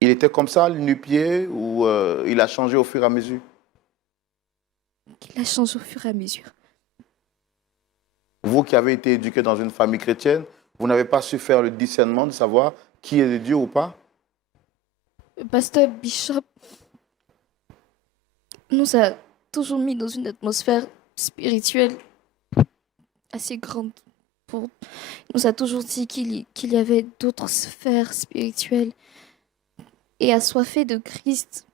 il était comme ça, nu-pied, ou il a changé au fur et à mesure? Il a changé au fur et à mesure. Vous qui avez été éduqué dans une famille chrétienne, vous n'avez pas su faire le discernement de savoir qui est de Dieu ou pas? Le pasteur Bishop nous a toujours mis dans une atmosphère spirituelle assez grande. Il nous a toujours dit qu'il y avait d'autres sphères spirituelles et assoiffé de Christ.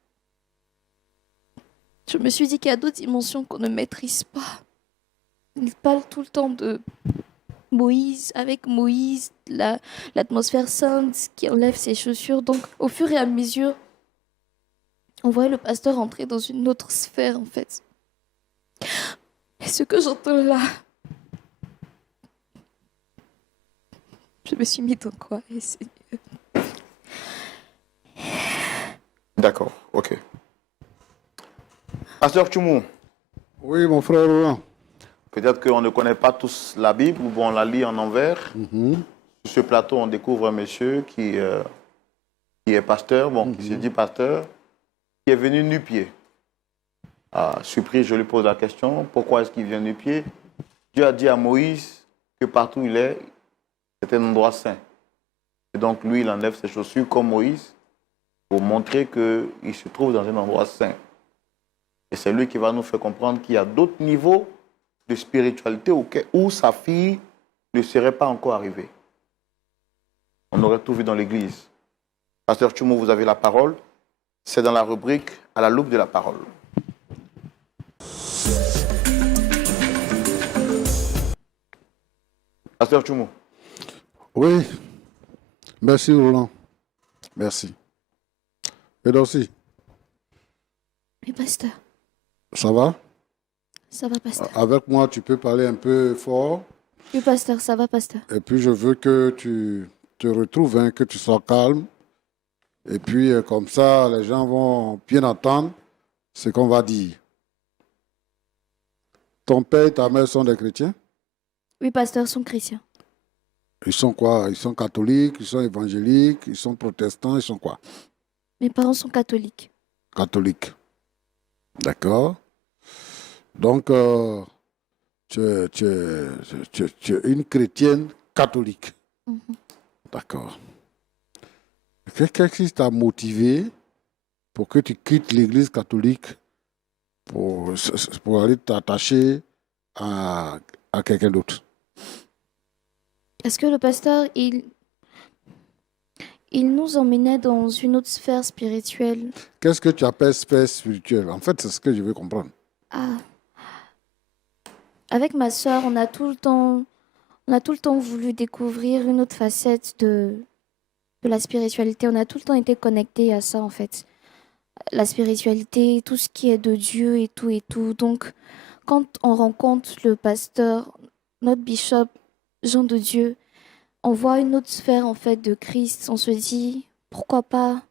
Je me suis dit qu'il y a d'autres dimensions qu'on ne maîtrise pas. Il parle tout le temps de Moïse, avec Moïse, l'atmosphère sainte qui enlève ses chaussures. Donc, au fur et à mesure, on voyait le pasteur entrer dans une autre sphère, en fait. Et ce que j'entends là, je me suis mis dans quoi? D'accord, ok. Pasteur Tchoumou, Oui, mon frère Roland. peut-être qu'on ne connaît pas tous la Bible, ou bon, on la lit en envers. Sur ce plateau, on découvre un monsieur qui est pasteur, qui se dit pasteur, qui est venu nu-pied. Surpris, je lui pose la question, pourquoi est-ce qu'il vient nu-pied? Dieu a dit à Moïse que partout où il est, c'est un endroit saint. Et donc lui, il enlève ses chaussures comme Moïse pour montrer qu'il se trouve dans un endroit saint. Et c'est lui qui va nous faire comprendre qu'il y a d'autres niveaux de spiritualité où sa fille ne serait pas encore arrivée. On aurait tout vu dans l'église. Pasteur Tchoumou, vous avez la parole. C'est dans la rubrique « À la loupe de la parole ». Pasteur Tchoumou. Oui. Merci, Roland. Merci. Et aussi, Mais pasteur, ça va? ça va, pasteur. Avec moi, tu peux parler un peu fort. Oui, pasteur, ça va, pasteur. Et puis, je veux que tu te retrouves, hein, que tu sois calme. Et puis, comme ça, les gens vont bien entendre ce qu'on va dire. Ton père et ta mère sont des chrétiens? Oui, pasteur, sont chrétiens. Ils sont quoi? Ils sont catholiques, ils sont évangéliques, ils sont protestants, ils sont quoi? Mes parents sont catholiques. Catholiques. D'accord. Donc, tu es une chrétienne catholique. D'accord. Qu'est-ce qui t'a motivé pour que tu quittes l'église catholique pour aller t'attacher à quelqu'un d'autre? Est-ce que le pasteur, il nous emmenait dans une autre sphère spirituelle? Qu'est-ce que tu appelles sphère spirituelle? En fait, c'est ce que je veux comprendre. Avec ma sœur, on a tout le temps voulu découvrir une autre facette de la spiritualité. On a tout le temps été connectés à ça, en fait. La spiritualité, tout ce qui est de Dieu et tout et tout. Donc, quand on rencontre le pasteur, notre bishop, Jean de Dieu, on voit une autre sphère, en fait, de Christ. On se dit, pourquoi pas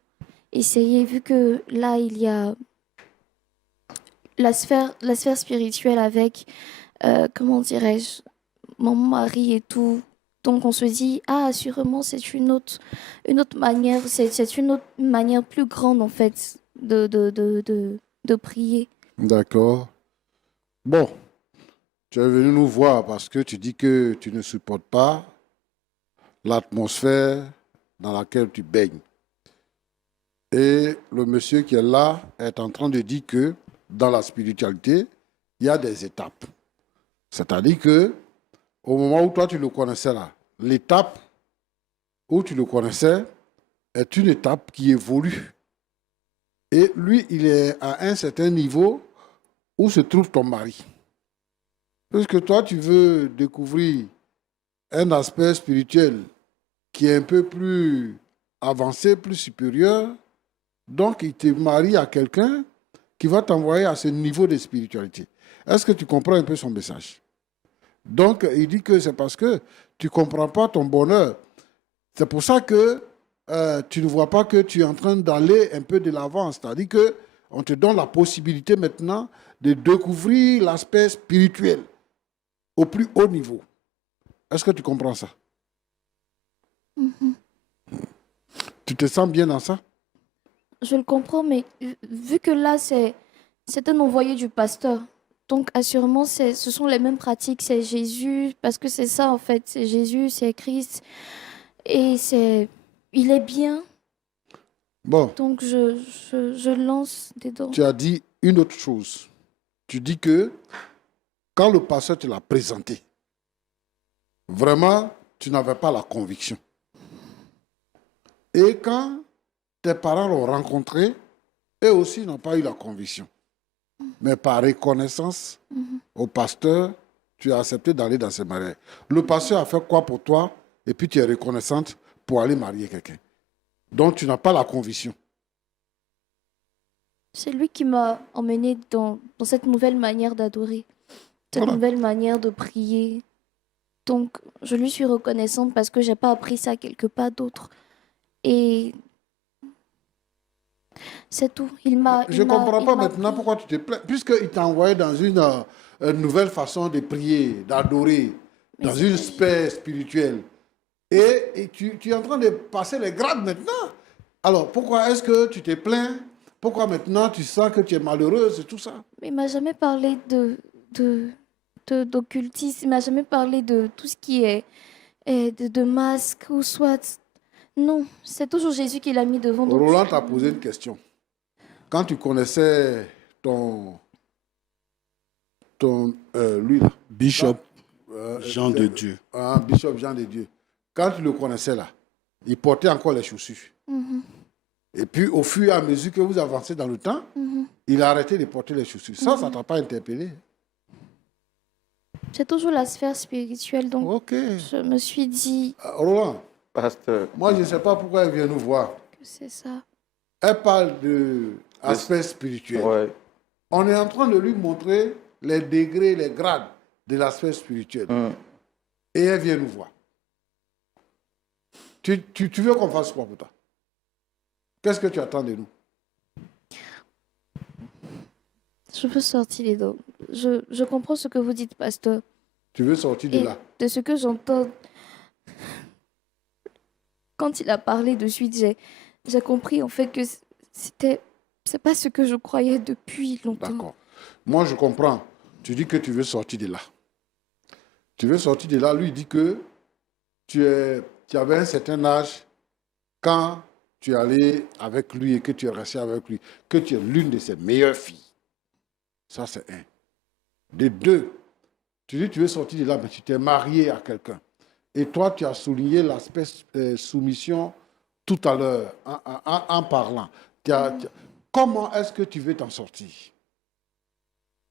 essayer, vu que là, il y a la sphère spirituelle avec, comment dirais-je, mon mari et tout. Donc on se dit, sûrement c'est une autre manière, c'est une autre manière plus grande en fait de prier. D'accord. Bon, tu es venu nous voir parce que tu dis que tu ne supportes pas l'atmosphère dans laquelle tu baignes. Et le monsieur qui est là est en train de dire que dans la spiritualité, il y a des étapes. C'est-à-dire que au moment où toi tu le connaissais là, l'étape où tu le connaissais est une étape qui évolue. Et lui, il est à un certain niveau où se trouve ton mari. Puisque toi, tu veux découvrir un aspect spirituel qui est un peu plus avancé, plus supérieur, Donc, il te marie à quelqu'un qui va t'envoyer à ce niveau de spiritualité. Est-ce que tu comprends un peu son message? Donc, il dit que c'est parce que tu ne comprends pas ton bonheur. C'est pour ça que tu ne vois pas que tu es en train d'aller un peu de l'avant. C'est-à-dire qu'on te donne la possibilité maintenant de découvrir l'aspect spirituel au plus haut niveau. Est-ce que tu comprends ça? Tu te sens bien dans ça? Je le comprends, mais vu que là, c'est un envoyé du pasteur. Donc, assurément, ce sont les mêmes pratiques. C'est Jésus, parce que c'est ça, en fait. C'est Jésus, c'est Christ. Et il est bien. Bon, Donc, je lance des dons. tu as dit une autre chose. Tu dis que quand le pasteur te l'a présenté, vraiment, tu n'avais pas la conviction. Et quand tes parents l'ont rencontré, eux aussi n'ont pas eu la conviction. Mais par reconnaissance au pasteur, tu as accepté d'aller dans ce mariage. Le pasteur a fait quoi pour toi? Et puis tu es reconnaissante pour aller marier quelqu'un. Donc tu n'as pas la conviction. C'est lui qui m'a emmené dans cette nouvelle manière d'adorer, cette Voilà. nouvelle manière de prier. Donc, je lui suis reconnaissante parce que j'ai pas appris ça quelque part d'autre. Et c'est tout. Je ne comprends pas maintenant pourquoi tu te plains. Puisqu'il t'a envoyé dans une nouvelle façon de prier, d'adorer, Mais dans c'est- une sphère spirituelle. Et tu es en train de passer les grades maintenant. Alors, pourquoi est-ce que tu te plains? Pourquoi maintenant tu sens que tu es malheureuse et tout ça? Mais il m'a jamais parlé d'occultisme. Il m'a jamais parlé de tout ce qui est de masque ou soit. Non, c'est toujours Jésus qui l'a mis devant. Donc, Roland t'a posé une question. Quand tu connaissais lui là, Bishop euh, Jean de Dieu. Bishop Jean de Dieu, quand tu le connaissais là, il portait encore les chaussures. Mhm, Et puis, au fur et à mesure que vous avancez dans le temps, mhm. il a arrêté de porter les chaussures. Ça ne t'a pas interpellé? C'est toujours la sphère spirituelle. Donc, Ok. je me suis dit Roland, Pasteur, moi, je ne sais pas pourquoi elle vient nous voir. que c'est ça. Elle parle de aspect spirituel. ouais. On est en train de lui montrer les degrés, les grades de l'aspect spirituel. Et elle vient nous voir. Tu veux qu'on fasse quoi pour toi? Qu'est-ce que tu attends de nous? Je veux sortir les dents. Je comprends ce que vous dites, pasteur. Tu veux sortir de Et là? de ce que j'entends, quand il a parlé de suite, j'ai compris en fait que c'est pas ce que je croyais depuis longtemps. D'accord. Moi, je comprends. Tu dis que tu veux sortir de là. Tu veux sortir de là. Lui, il dit que tu avais un certain âge quand tu es allé avec lui et que tu es resté avec lui, que tu es l'une de ses meilleures filles. Ça, c'est un. De deux, tu dis que tu veux sortir de là, mais tu t'es marié à quelqu'un. Et toi, tu as souligné l'aspect soumission tout à l'heure en parlant. Comment est-ce que tu veux t'en sortir?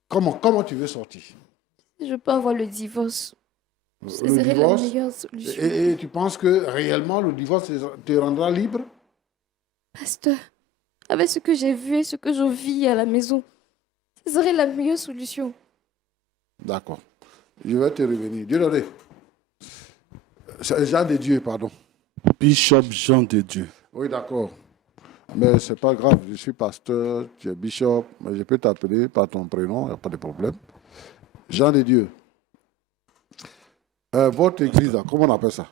Comment tu veux sortir? Je peux avoir le divorce. Ce Le serait divorce? la meilleure solution. Et tu penses que réellement le divorce te rendra libre? Pasteur, avec ce que j'ai vu et ce que je vis à la maison, ce serait la meilleure solution. D'accord. Je vais te revenir. Dieu donné. Jean de Dieu, pardon. Bishop Jean de Dieu. Oui, d'accord. Mais ce n'est pas grave. Je suis pasteur, tu es bishop, mais je peux t'appeler par ton prénom, il n'y a pas de problème. Jean de Dieu. Votre église, là, comment on appelle ça?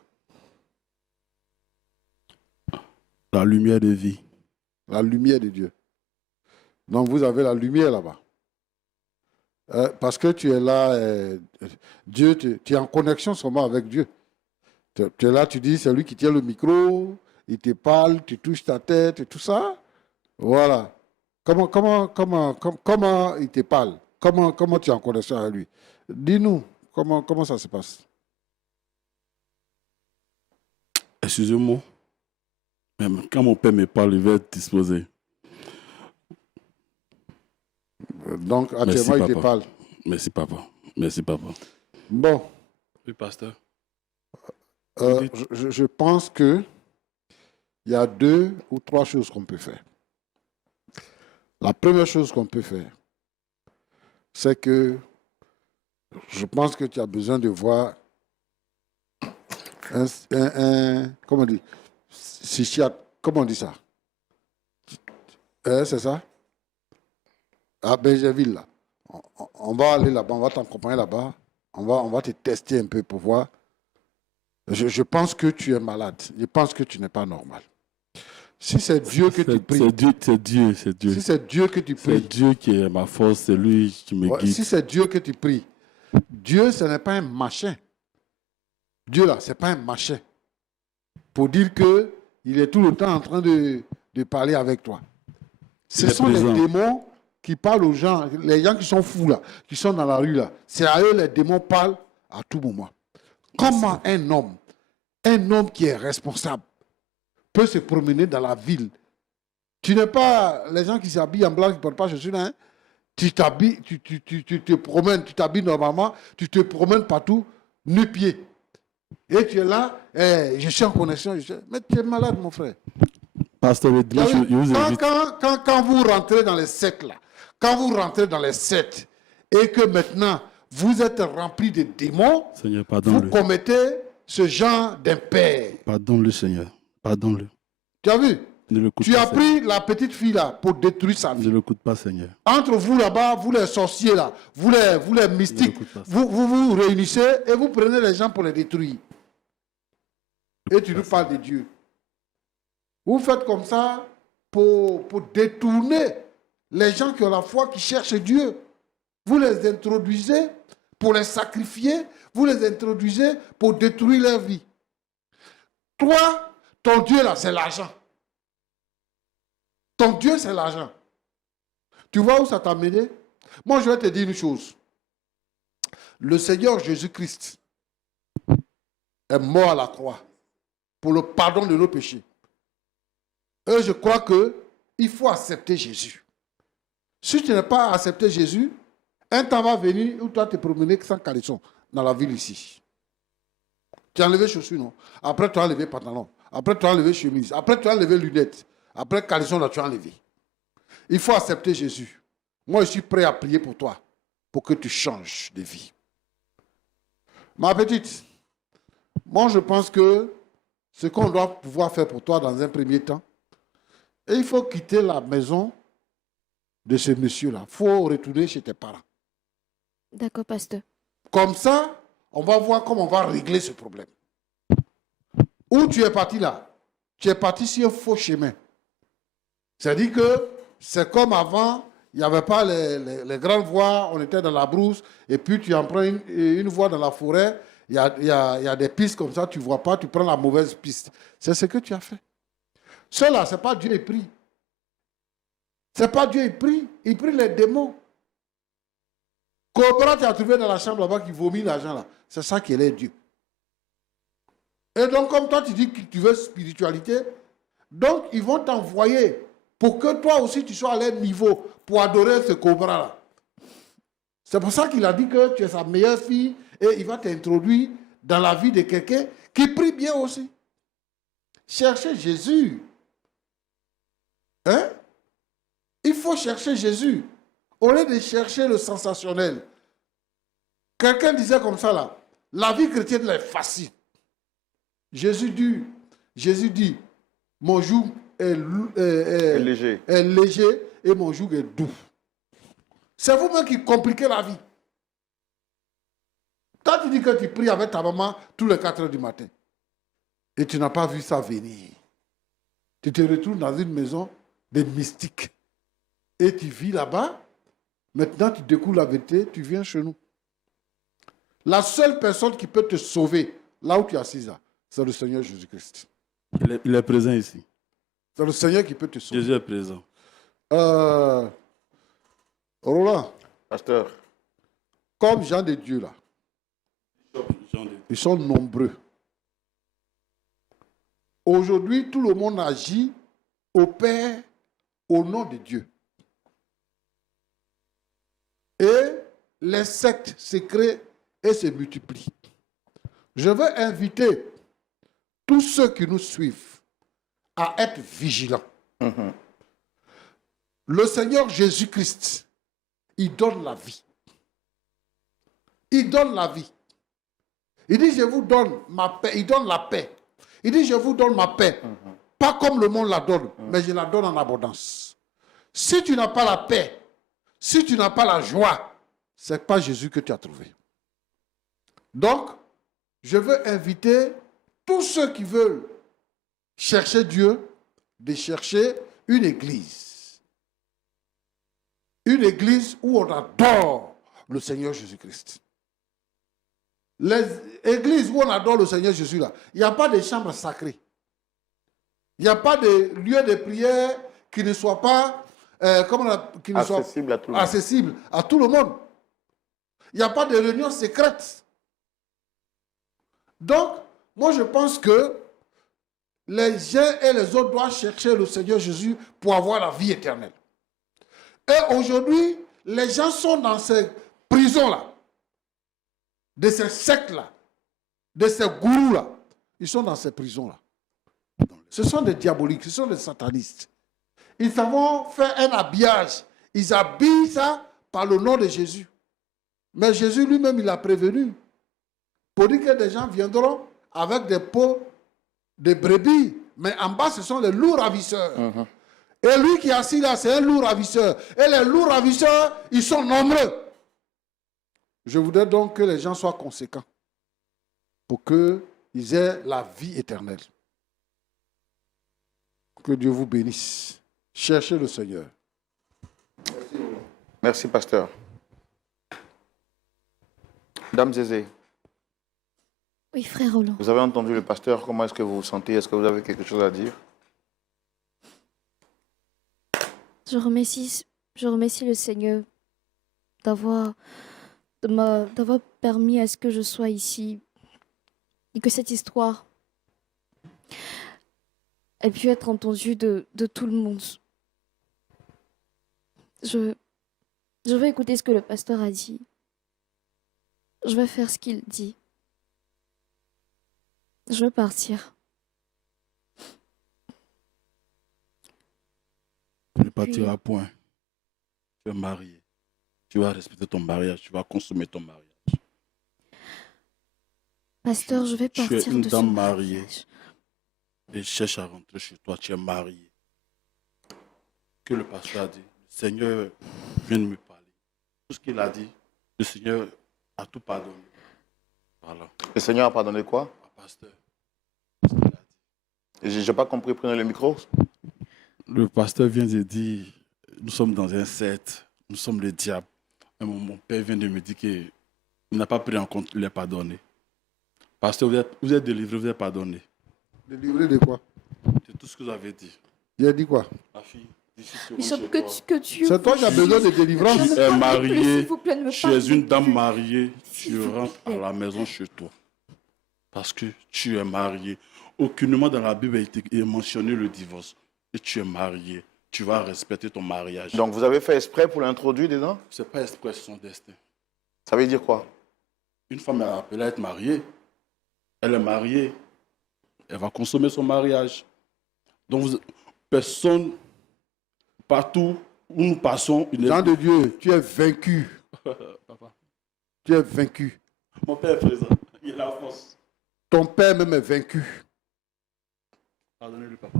La lumière de vie. La lumière de Dieu. Donc vous avez la lumière là-bas. Parce que tu es là, Dieu, tu es en connexion seulement avec Dieu. Tu es là, tu dis, c'est lui qui tient le micro, il te parle, tu touches ta tête et tout ça. Voilà. Comment il te parle? Comment tu es en connexion avec lui? Dis-nous, comment ça se passe? Excusez-moi. Même quand mon père me parle, il va être disposé. Donc, Merci, actuellement, il te papa. parle. Merci, papa. Merci, papa. Bon, Oui, pasteur. je pense qu'il y a 2 ou 3 choses qu'on peut faire. La première chose qu'on peut faire, c'est que je pense que tu as besoin de voir comment on dit, comment on dit ça? C'est ça? À Benjerville, là. On va aller là-bas, on va t'accompagner là-bas, on va te tester un peu pour voir. Je pense que tu es malade. Je pense que tu n'es pas normal. Si c'est Dieu que tu pries. C'est Dieu. Si c'est Dieu que tu pries. C'est Dieu qui est ma force, c'est lui qui me guide. Si c'est Dieu que tu pries. Dieu, ce n'est pas un machin. Dieu, là, ce n'est pas un machin. Pour dire qu'il est tout le temps en train de parler avec toi. Ce sont les démons qui parlent aux gens, les gens qui sont fous, là, qui sont dans la rue, là. C'est à eux les démons parlent à tout moment. Comment un homme qui est responsable, peut se promener dans la ville? Tu n'es pas les gens qui s'habillent en blanc, qui ne portent pas chaussures, hein? Tu t'habilles, tu te promènes, tu t'habilles normalement, tu te promènes partout, nu-pied. Et tu es là, je suis en connexion, mais tu es malade, mon frère. Pasteur, quand vous rentrez dans les sectes, là, quand vous rentrez dans les sectes, et que maintenant, vous êtes rempli de démons, Seigneur, vous commettez ce genre d'impair. Pardonne-le, Seigneur. Pardonne-le. Tu as vu? Tu as pris la petite fille là pour détruire sa vie. Ne l'écoute pas, Seigneur. Entre vous là-bas, vous les sorciers là, vous les mystiques, vous réunissez et vous prenez les gens pour les détruire. Et tu nous parles de Dieu. Vous faites comme ça pour détourner les gens qui ont la foi, qui cherchent Dieu. Vous les introduisez pour les sacrifier, vous les introduisez pour détruire leur vie. Toi, ton Dieu là, c'est l'argent. Ton Dieu, c'est l'argent. Tu vois où ça t'a mené? Moi, je vais te dire une chose. Le Seigneur Jésus-Christ est mort à la croix pour le pardon de nos péchés. Et je crois qu'il faut accepter Jésus. Si tu n'as pas accepté Jésus, un temps va venir où tu vas te promener sans caleçon dans la ville ici. Tu as enlevé chaussures, non? Après, tu as enlevé pantalon. Après, tu as enlevé chemise. Après, tu as enlevé lunettes. Après, caleçon, là, tu as enlevé. Il faut accepter Jésus. Moi, je suis prêt à prier pour toi, pour que tu changes de vie. Ma petite, moi, je pense que ce qu'on doit pouvoir faire pour toi dans un premier temps, et il faut quitter la maison de ce monsieur-là. Il faut retourner chez tes parents. D'accord, pasteur. Comme ça, on va voir comment on va régler ce problème. Où tu es parti là? Tu es parti sur un faux chemin. C'est-à-dire que c'est comme avant, il n'y avait pas les grandes voies, on était dans la brousse, et puis tu emprunts une voie dans la forêt, il y a des pistes comme ça, tu ne vois pas, tu prends la mauvaise piste. C'est ce que tu as fait. Cela, ce n'est pas Dieu, il prie. Ce n'est pas Dieu, il prie les démons. Cobra, tu as trouvé dans la chambre là-bas qui vomit l'argent là. C'est ça qui est Dieu. Et donc, comme toi, tu dis que tu veux spiritualité, donc ils vont t'envoyer pour que toi aussi tu sois à leur niveau pour adorer ce cobra-là. C'est pour ça qu'il a dit que tu es sa meilleure fille et il va t'introduire dans la vie de quelqu'un qui prie bien aussi. Cherchez Jésus. Hein? Il faut chercher Jésus au lieu de chercher le sensationnel. Quelqu'un disait comme ça là, la vie chrétienne est facile. Jésus dit, mon joug est léger et mon joug est doux. C'est vous-même qui compliquez la vie. Toi, tu dis que tu pries avec ta maman tous les 4 heures du matin. Et tu n'as pas vu ça venir. Tu te retrouves dans une maison de mystiques. Et tu vis là-bas. Maintenant, tu découvres la vérité, tu viens chez nous. La seule personne qui peut te sauver, là où tu es assise, c'est le Seigneur Jésus-Christ. Il est présent ici. C'est le Seigneur qui peut te sauver. Jésus est présent. Roland. Pasteur. Comme gens de Dieu là, ils sont nombreux. Aujourd'hui, tout le monde agit au Père, au nom de Dieu. Et les sectes se créent et se multiplient. Je veux inviter tous ceux qui nous suivent à être vigilants. Le Seigneur Jésus-Christ, il donne la vie. Il donne la vie. Il dit, je vous donne ma paix. Il donne la paix. Il dit, je vous donne ma paix. Pas comme le monde la donne, mais je la donne en abondance. Si tu n'as pas la paix, si tu n'as pas la joie, ce n'est pas Jésus que tu as trouvé. Donc, je veux inviter tous ceux qui veulent chercher Dieu, de chercher une église. Une église où on adore le Seigneur Jésus-Christ. Les églises où on adore le Seigneur Jésus, là, il n'y a pas de chambres sacrées. Il n'y a pas de lieu de prière qui ne soit pas accessible à tout le monde. Il n'y a pas de réunion secrète. Donc, moi je pense que les uns et les autres doivent chercher le Seigneur Jésus pour avoir la vie éternelle. Et aujourd'hui, les gens sont dans ces prisons-là, de ces sectes-là, de ces gourous-là. Ils sont dans ces prisons-là. Ce sont des diaboliques, ce sont des satanistes. Ils savent faire un habillage. Ils habillent ça par le nom de Jésus. Mais Jésus lui-même, il a prévenu. Pour dire que des gens viendront avec des peaux de brebis. Mais en bas, ce sont les loups ravisseurs. Et lui qui est assis là, c'est un loup ravisseur. Et les loups ravisseurs, ils sont nombreux. Je voudrais donc que les gens soient conséquents pour qu'ils aient la vie éternelle. Que Dieu vous bénisse. Cherchez le Seigneur. Merci, pasteur. Dame Zézé. Oui, frère Roland. Vous avez entendu le pasteur, comment est-ce que vous vous sentez? Est-ce que vous avez quelque chose à dire? Je remercie le Seigneur d'avoir permis à ce que je sois ici et que cette histoire ait pu être entendue de tout le monde. Je vais écouter ce que le pasteur a dit. Je vais faire ce qu'il dit. Je vais partir. Tu ne partiras point. Tu es marié. Tu vas respecter ton mariage. Tu vas consommer ton mariage. Pasteur, je vais partir de ce Tu es une dame mariage. mariée et cherche à rentrer chez toi. Tu es marié. Que le pasteur a dit, le Seigneur vient de me parler. Tout ce qu'il a dit, le Seigneur a tout pardonné. Voilà. Le Seigneur a pardonné quoi? Pasteur. Je n'ai pas compris, prenez le micro. Le pasteur vient de dire, nous sommes dans un secte, nous sommes le diable. Et mon père vient de me dire qu'il n'a pas pris en compte les pardonnés. Pasteur, vous êtes délivré, vous êtes pardonné. Délivré de quoi? C'est tout ce que vous avez dit. Il a dit quoi? Ma fille, d'ici Bishop, que tu... C'est toi qui as besoin de délivrance. Ne tu parlez es plus, marié, s'il vous plaît, ne me tu parlez es une dame plus. mariée, S'il tu vous rentres à plaît. la maison chez toi. Parce que tu es marié. Aucunement dans la Bible est mentionné le divorce. Et tu es marié. Tu vas respecter ton mariage. Donc vous avez fait exprès pour l'introduire dedans? Ce n'est pas exprès, c'est son destin. Ça veut dire quoi? Une femme est appelée à être mariée. Elle est mariée. Elle va consommer son mariage. Donc, personne, partout où nous passons, Jean de Dieu, tu es vaincu. Papa. Tu es vaincu. Mon père est présent. Il est en France. Ton père même est vaincu. Pardonnez-lui, papa.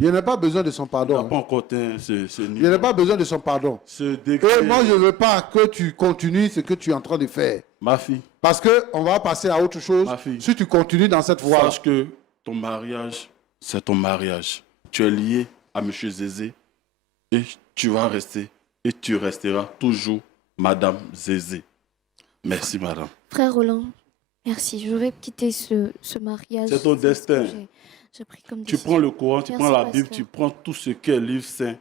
Il n'a pas besoin de son Il pardon. n'a pas encore atteint ce Il niveau. n'a pas besoin de son pardon. Ce degré. Et moi, je ne veux pas que tu continues ce que tu es en train de faire. Ma fille, Parce qu'on va passer à autre chose Ma fille. si tu continues dans cette voie. sache que ton mariage, c'est ton mariage. Tu es lié à M. Zézé et tu vas rester et tu resteras toujours Madame Zézé. Merci, madame. Frère Roland, merci. Je vais quitter ce mariage. C'est ton ce que destin. j'ai pris comme Tu décision. prends le Coran, tu Merci, prends la Bible, pasteur. tu prends tout ce qui est livre saint.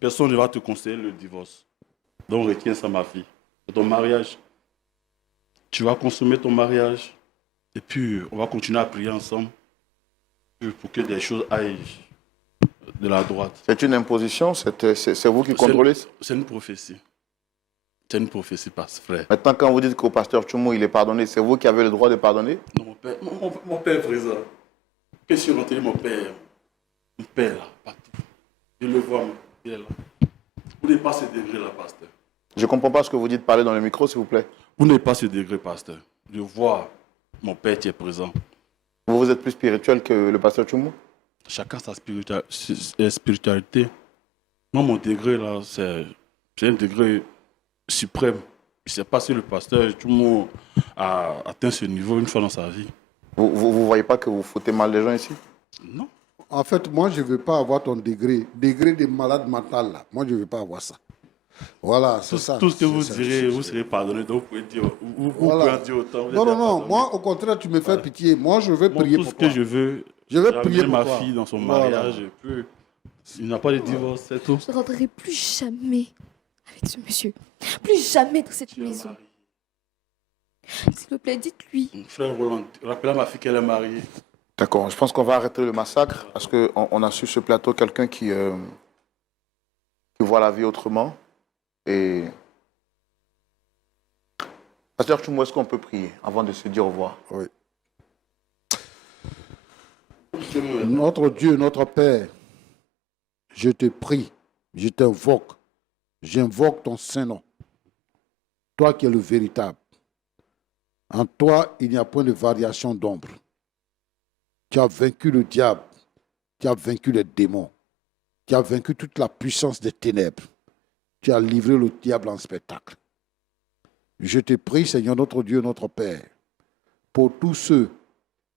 Personne ne va te conseiller le divorce. Donc retiens ça, ma fille. C'est ton mariage. Tu vas consommer ton mariage. Et puis, on va continuer à prier ensemble pour que des choses aillent de la droite. C'est une imposition, c'est vous qui contrôlez ça? C'est une prophétie. C'est une prophétie, frère. Maintenant, quand vous dites qu'au pasteur Tchoumou, il est pardonné, c'est vous qui avez le droit de pardonner? Non, mon père est présent. Qu'est-ce que mon père là, partout. Je le vois. Il est là. Vous n'avez pas ce degré-là, pasteur. Je ne comprends pas ce que vous dites. Parlez dans le micro, s'il vous plaît. Vous n'avez pas ce degré, pasteur. Je vois mon Père qui est présent. Vous êtes plus spirituel que le pasteur Tchoumou? Chacun sa spiritualité. Moi, mon degré, là, c'est un degré suprême. Je ne sais pas si le pasteur Tchoumou a atteint ce niveau une fois dans sa vie. Vous ne voyez pas que vous foutez mal les gens ici? Non. En fait, moi, je ne veux pas avoir ton degré. Degré de malade mental, là. Moi, je ne veux pas avoir ça. Voilà, c'est ça. Tout ce que vous C'est ça. direz, vous serez pardonné. Donc, vous pouvez dire, vous Voilà. pouvez en dire autant. Vous êtes Non, déjà non, non. pardonné. Moi, au contraire, tu me fais pitié. Moi, je veux Moi, prier tout pour ce toi. que je veux, Je vais ramener prier pour ma toi. fille dans son Voilà. mariage. Et puis, il n'y a pas de divorce, c'est tout. Je ne rentrerai plus jamais avec ce monsieur. Plus jamais dans cette maison. S'il vous plaît, dites-lui. Frère Roland, rappelez à ma fille qu'elle est mariée. D'accord, je pense qu'on va arrêter le massacre parce qu'on a sur ce plateau quelqu'un qui voit la vie autrement. Et pasteur Tchoumou, est-ce qu'on peut prier avant de se dire au revoir? Oui. Notre Dieu, notre Père, je te prie, je t'invoque, j'invoque ton Saint-Nom. Toi qui es le véritable. En toi, il n'y a point de variation d'ombre. Tu as vaincu le diable, tu as vaincu les démons, tu as vaincu toute la puissance des ténèbres. Tu as livré le diable en spectacle. Je te prie, Seigneur, notre Dieu, notre Père, pour tous ceux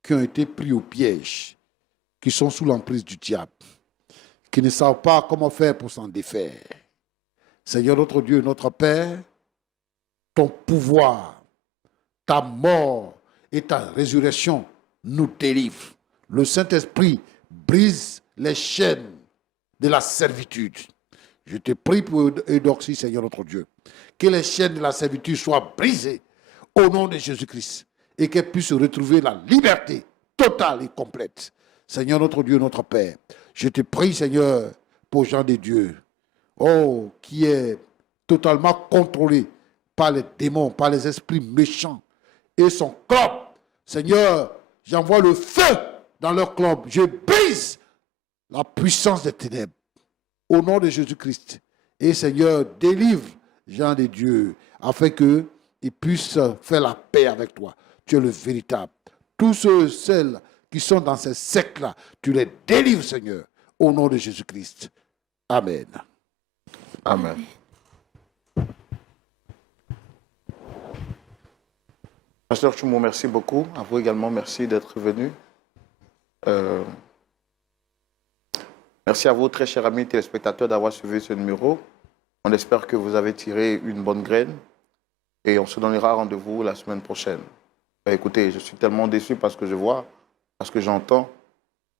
qui ont été pris au piège, qui sont sous l'emprise du diable, qui ne savent pas comment faire pour s'en défaire. Seigneur, notre Dieu, notre Père, ton pouvoir, ta mort et ta résurrection nous délivrent. Le Saint-Esprit brise les chaînes de la servitude. Je te prie pour Eudoxie, Seigneur notre Dieu, que les chaînes de la servitude soient brisées au nom de Jésus-Christ et qu'elle puisse retrouver la liberté totale et complète. Seigneur notre Dieu, notre Père, je te prie, Seigneur, pour Jean de Dieu, oh, qui est totalement contrôlé par les démons, par les esprits méchants et son club. Seigneur, j'envoie le feu dans leur club. Je brise la puissance des ténèbres au nom de Jésus-Christ. Et Seigneur, délivre Jean de Dieu afin qu'il puisse faire la paix avec toi. Tu es le véritable. Tous ceux, celles qui sont dans ces sectes-là, tu les délivres, Seigneur, au nom de Jésus-Christ. Amen. Amen. Pasteur Tchoumou, merci beaucoup. À vous également, merci d'être venu. Merci à vous, très chers amis téléspectateurs, d'avoir suivi ce numéro. On espère que vous avez tiré une bonne graine et on se donnera rendez-vous la semaine prochaine. Écoutez, je suis tellement déçu parce que je vois, parce que j'entends,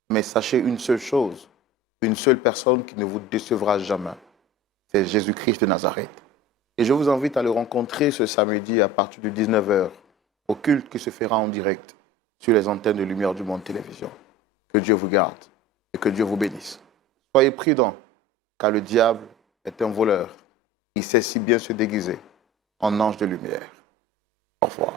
mais sachez une seule chose, une seule personne qui ne vous décevra jamais, c'est Jésus-Christ de Nazareth. Et je vous invite à le rencontrer ce samedi à partir de 19h au culte qui se fera en direct sur les antennes de Lumière du Monde Télévision. Que Dieu vous garde et que Dieu vous bénisse. Soyez prudents, car le diable est un voleur. Il sait si bien se déguiser en ange de lumière. Au revoir.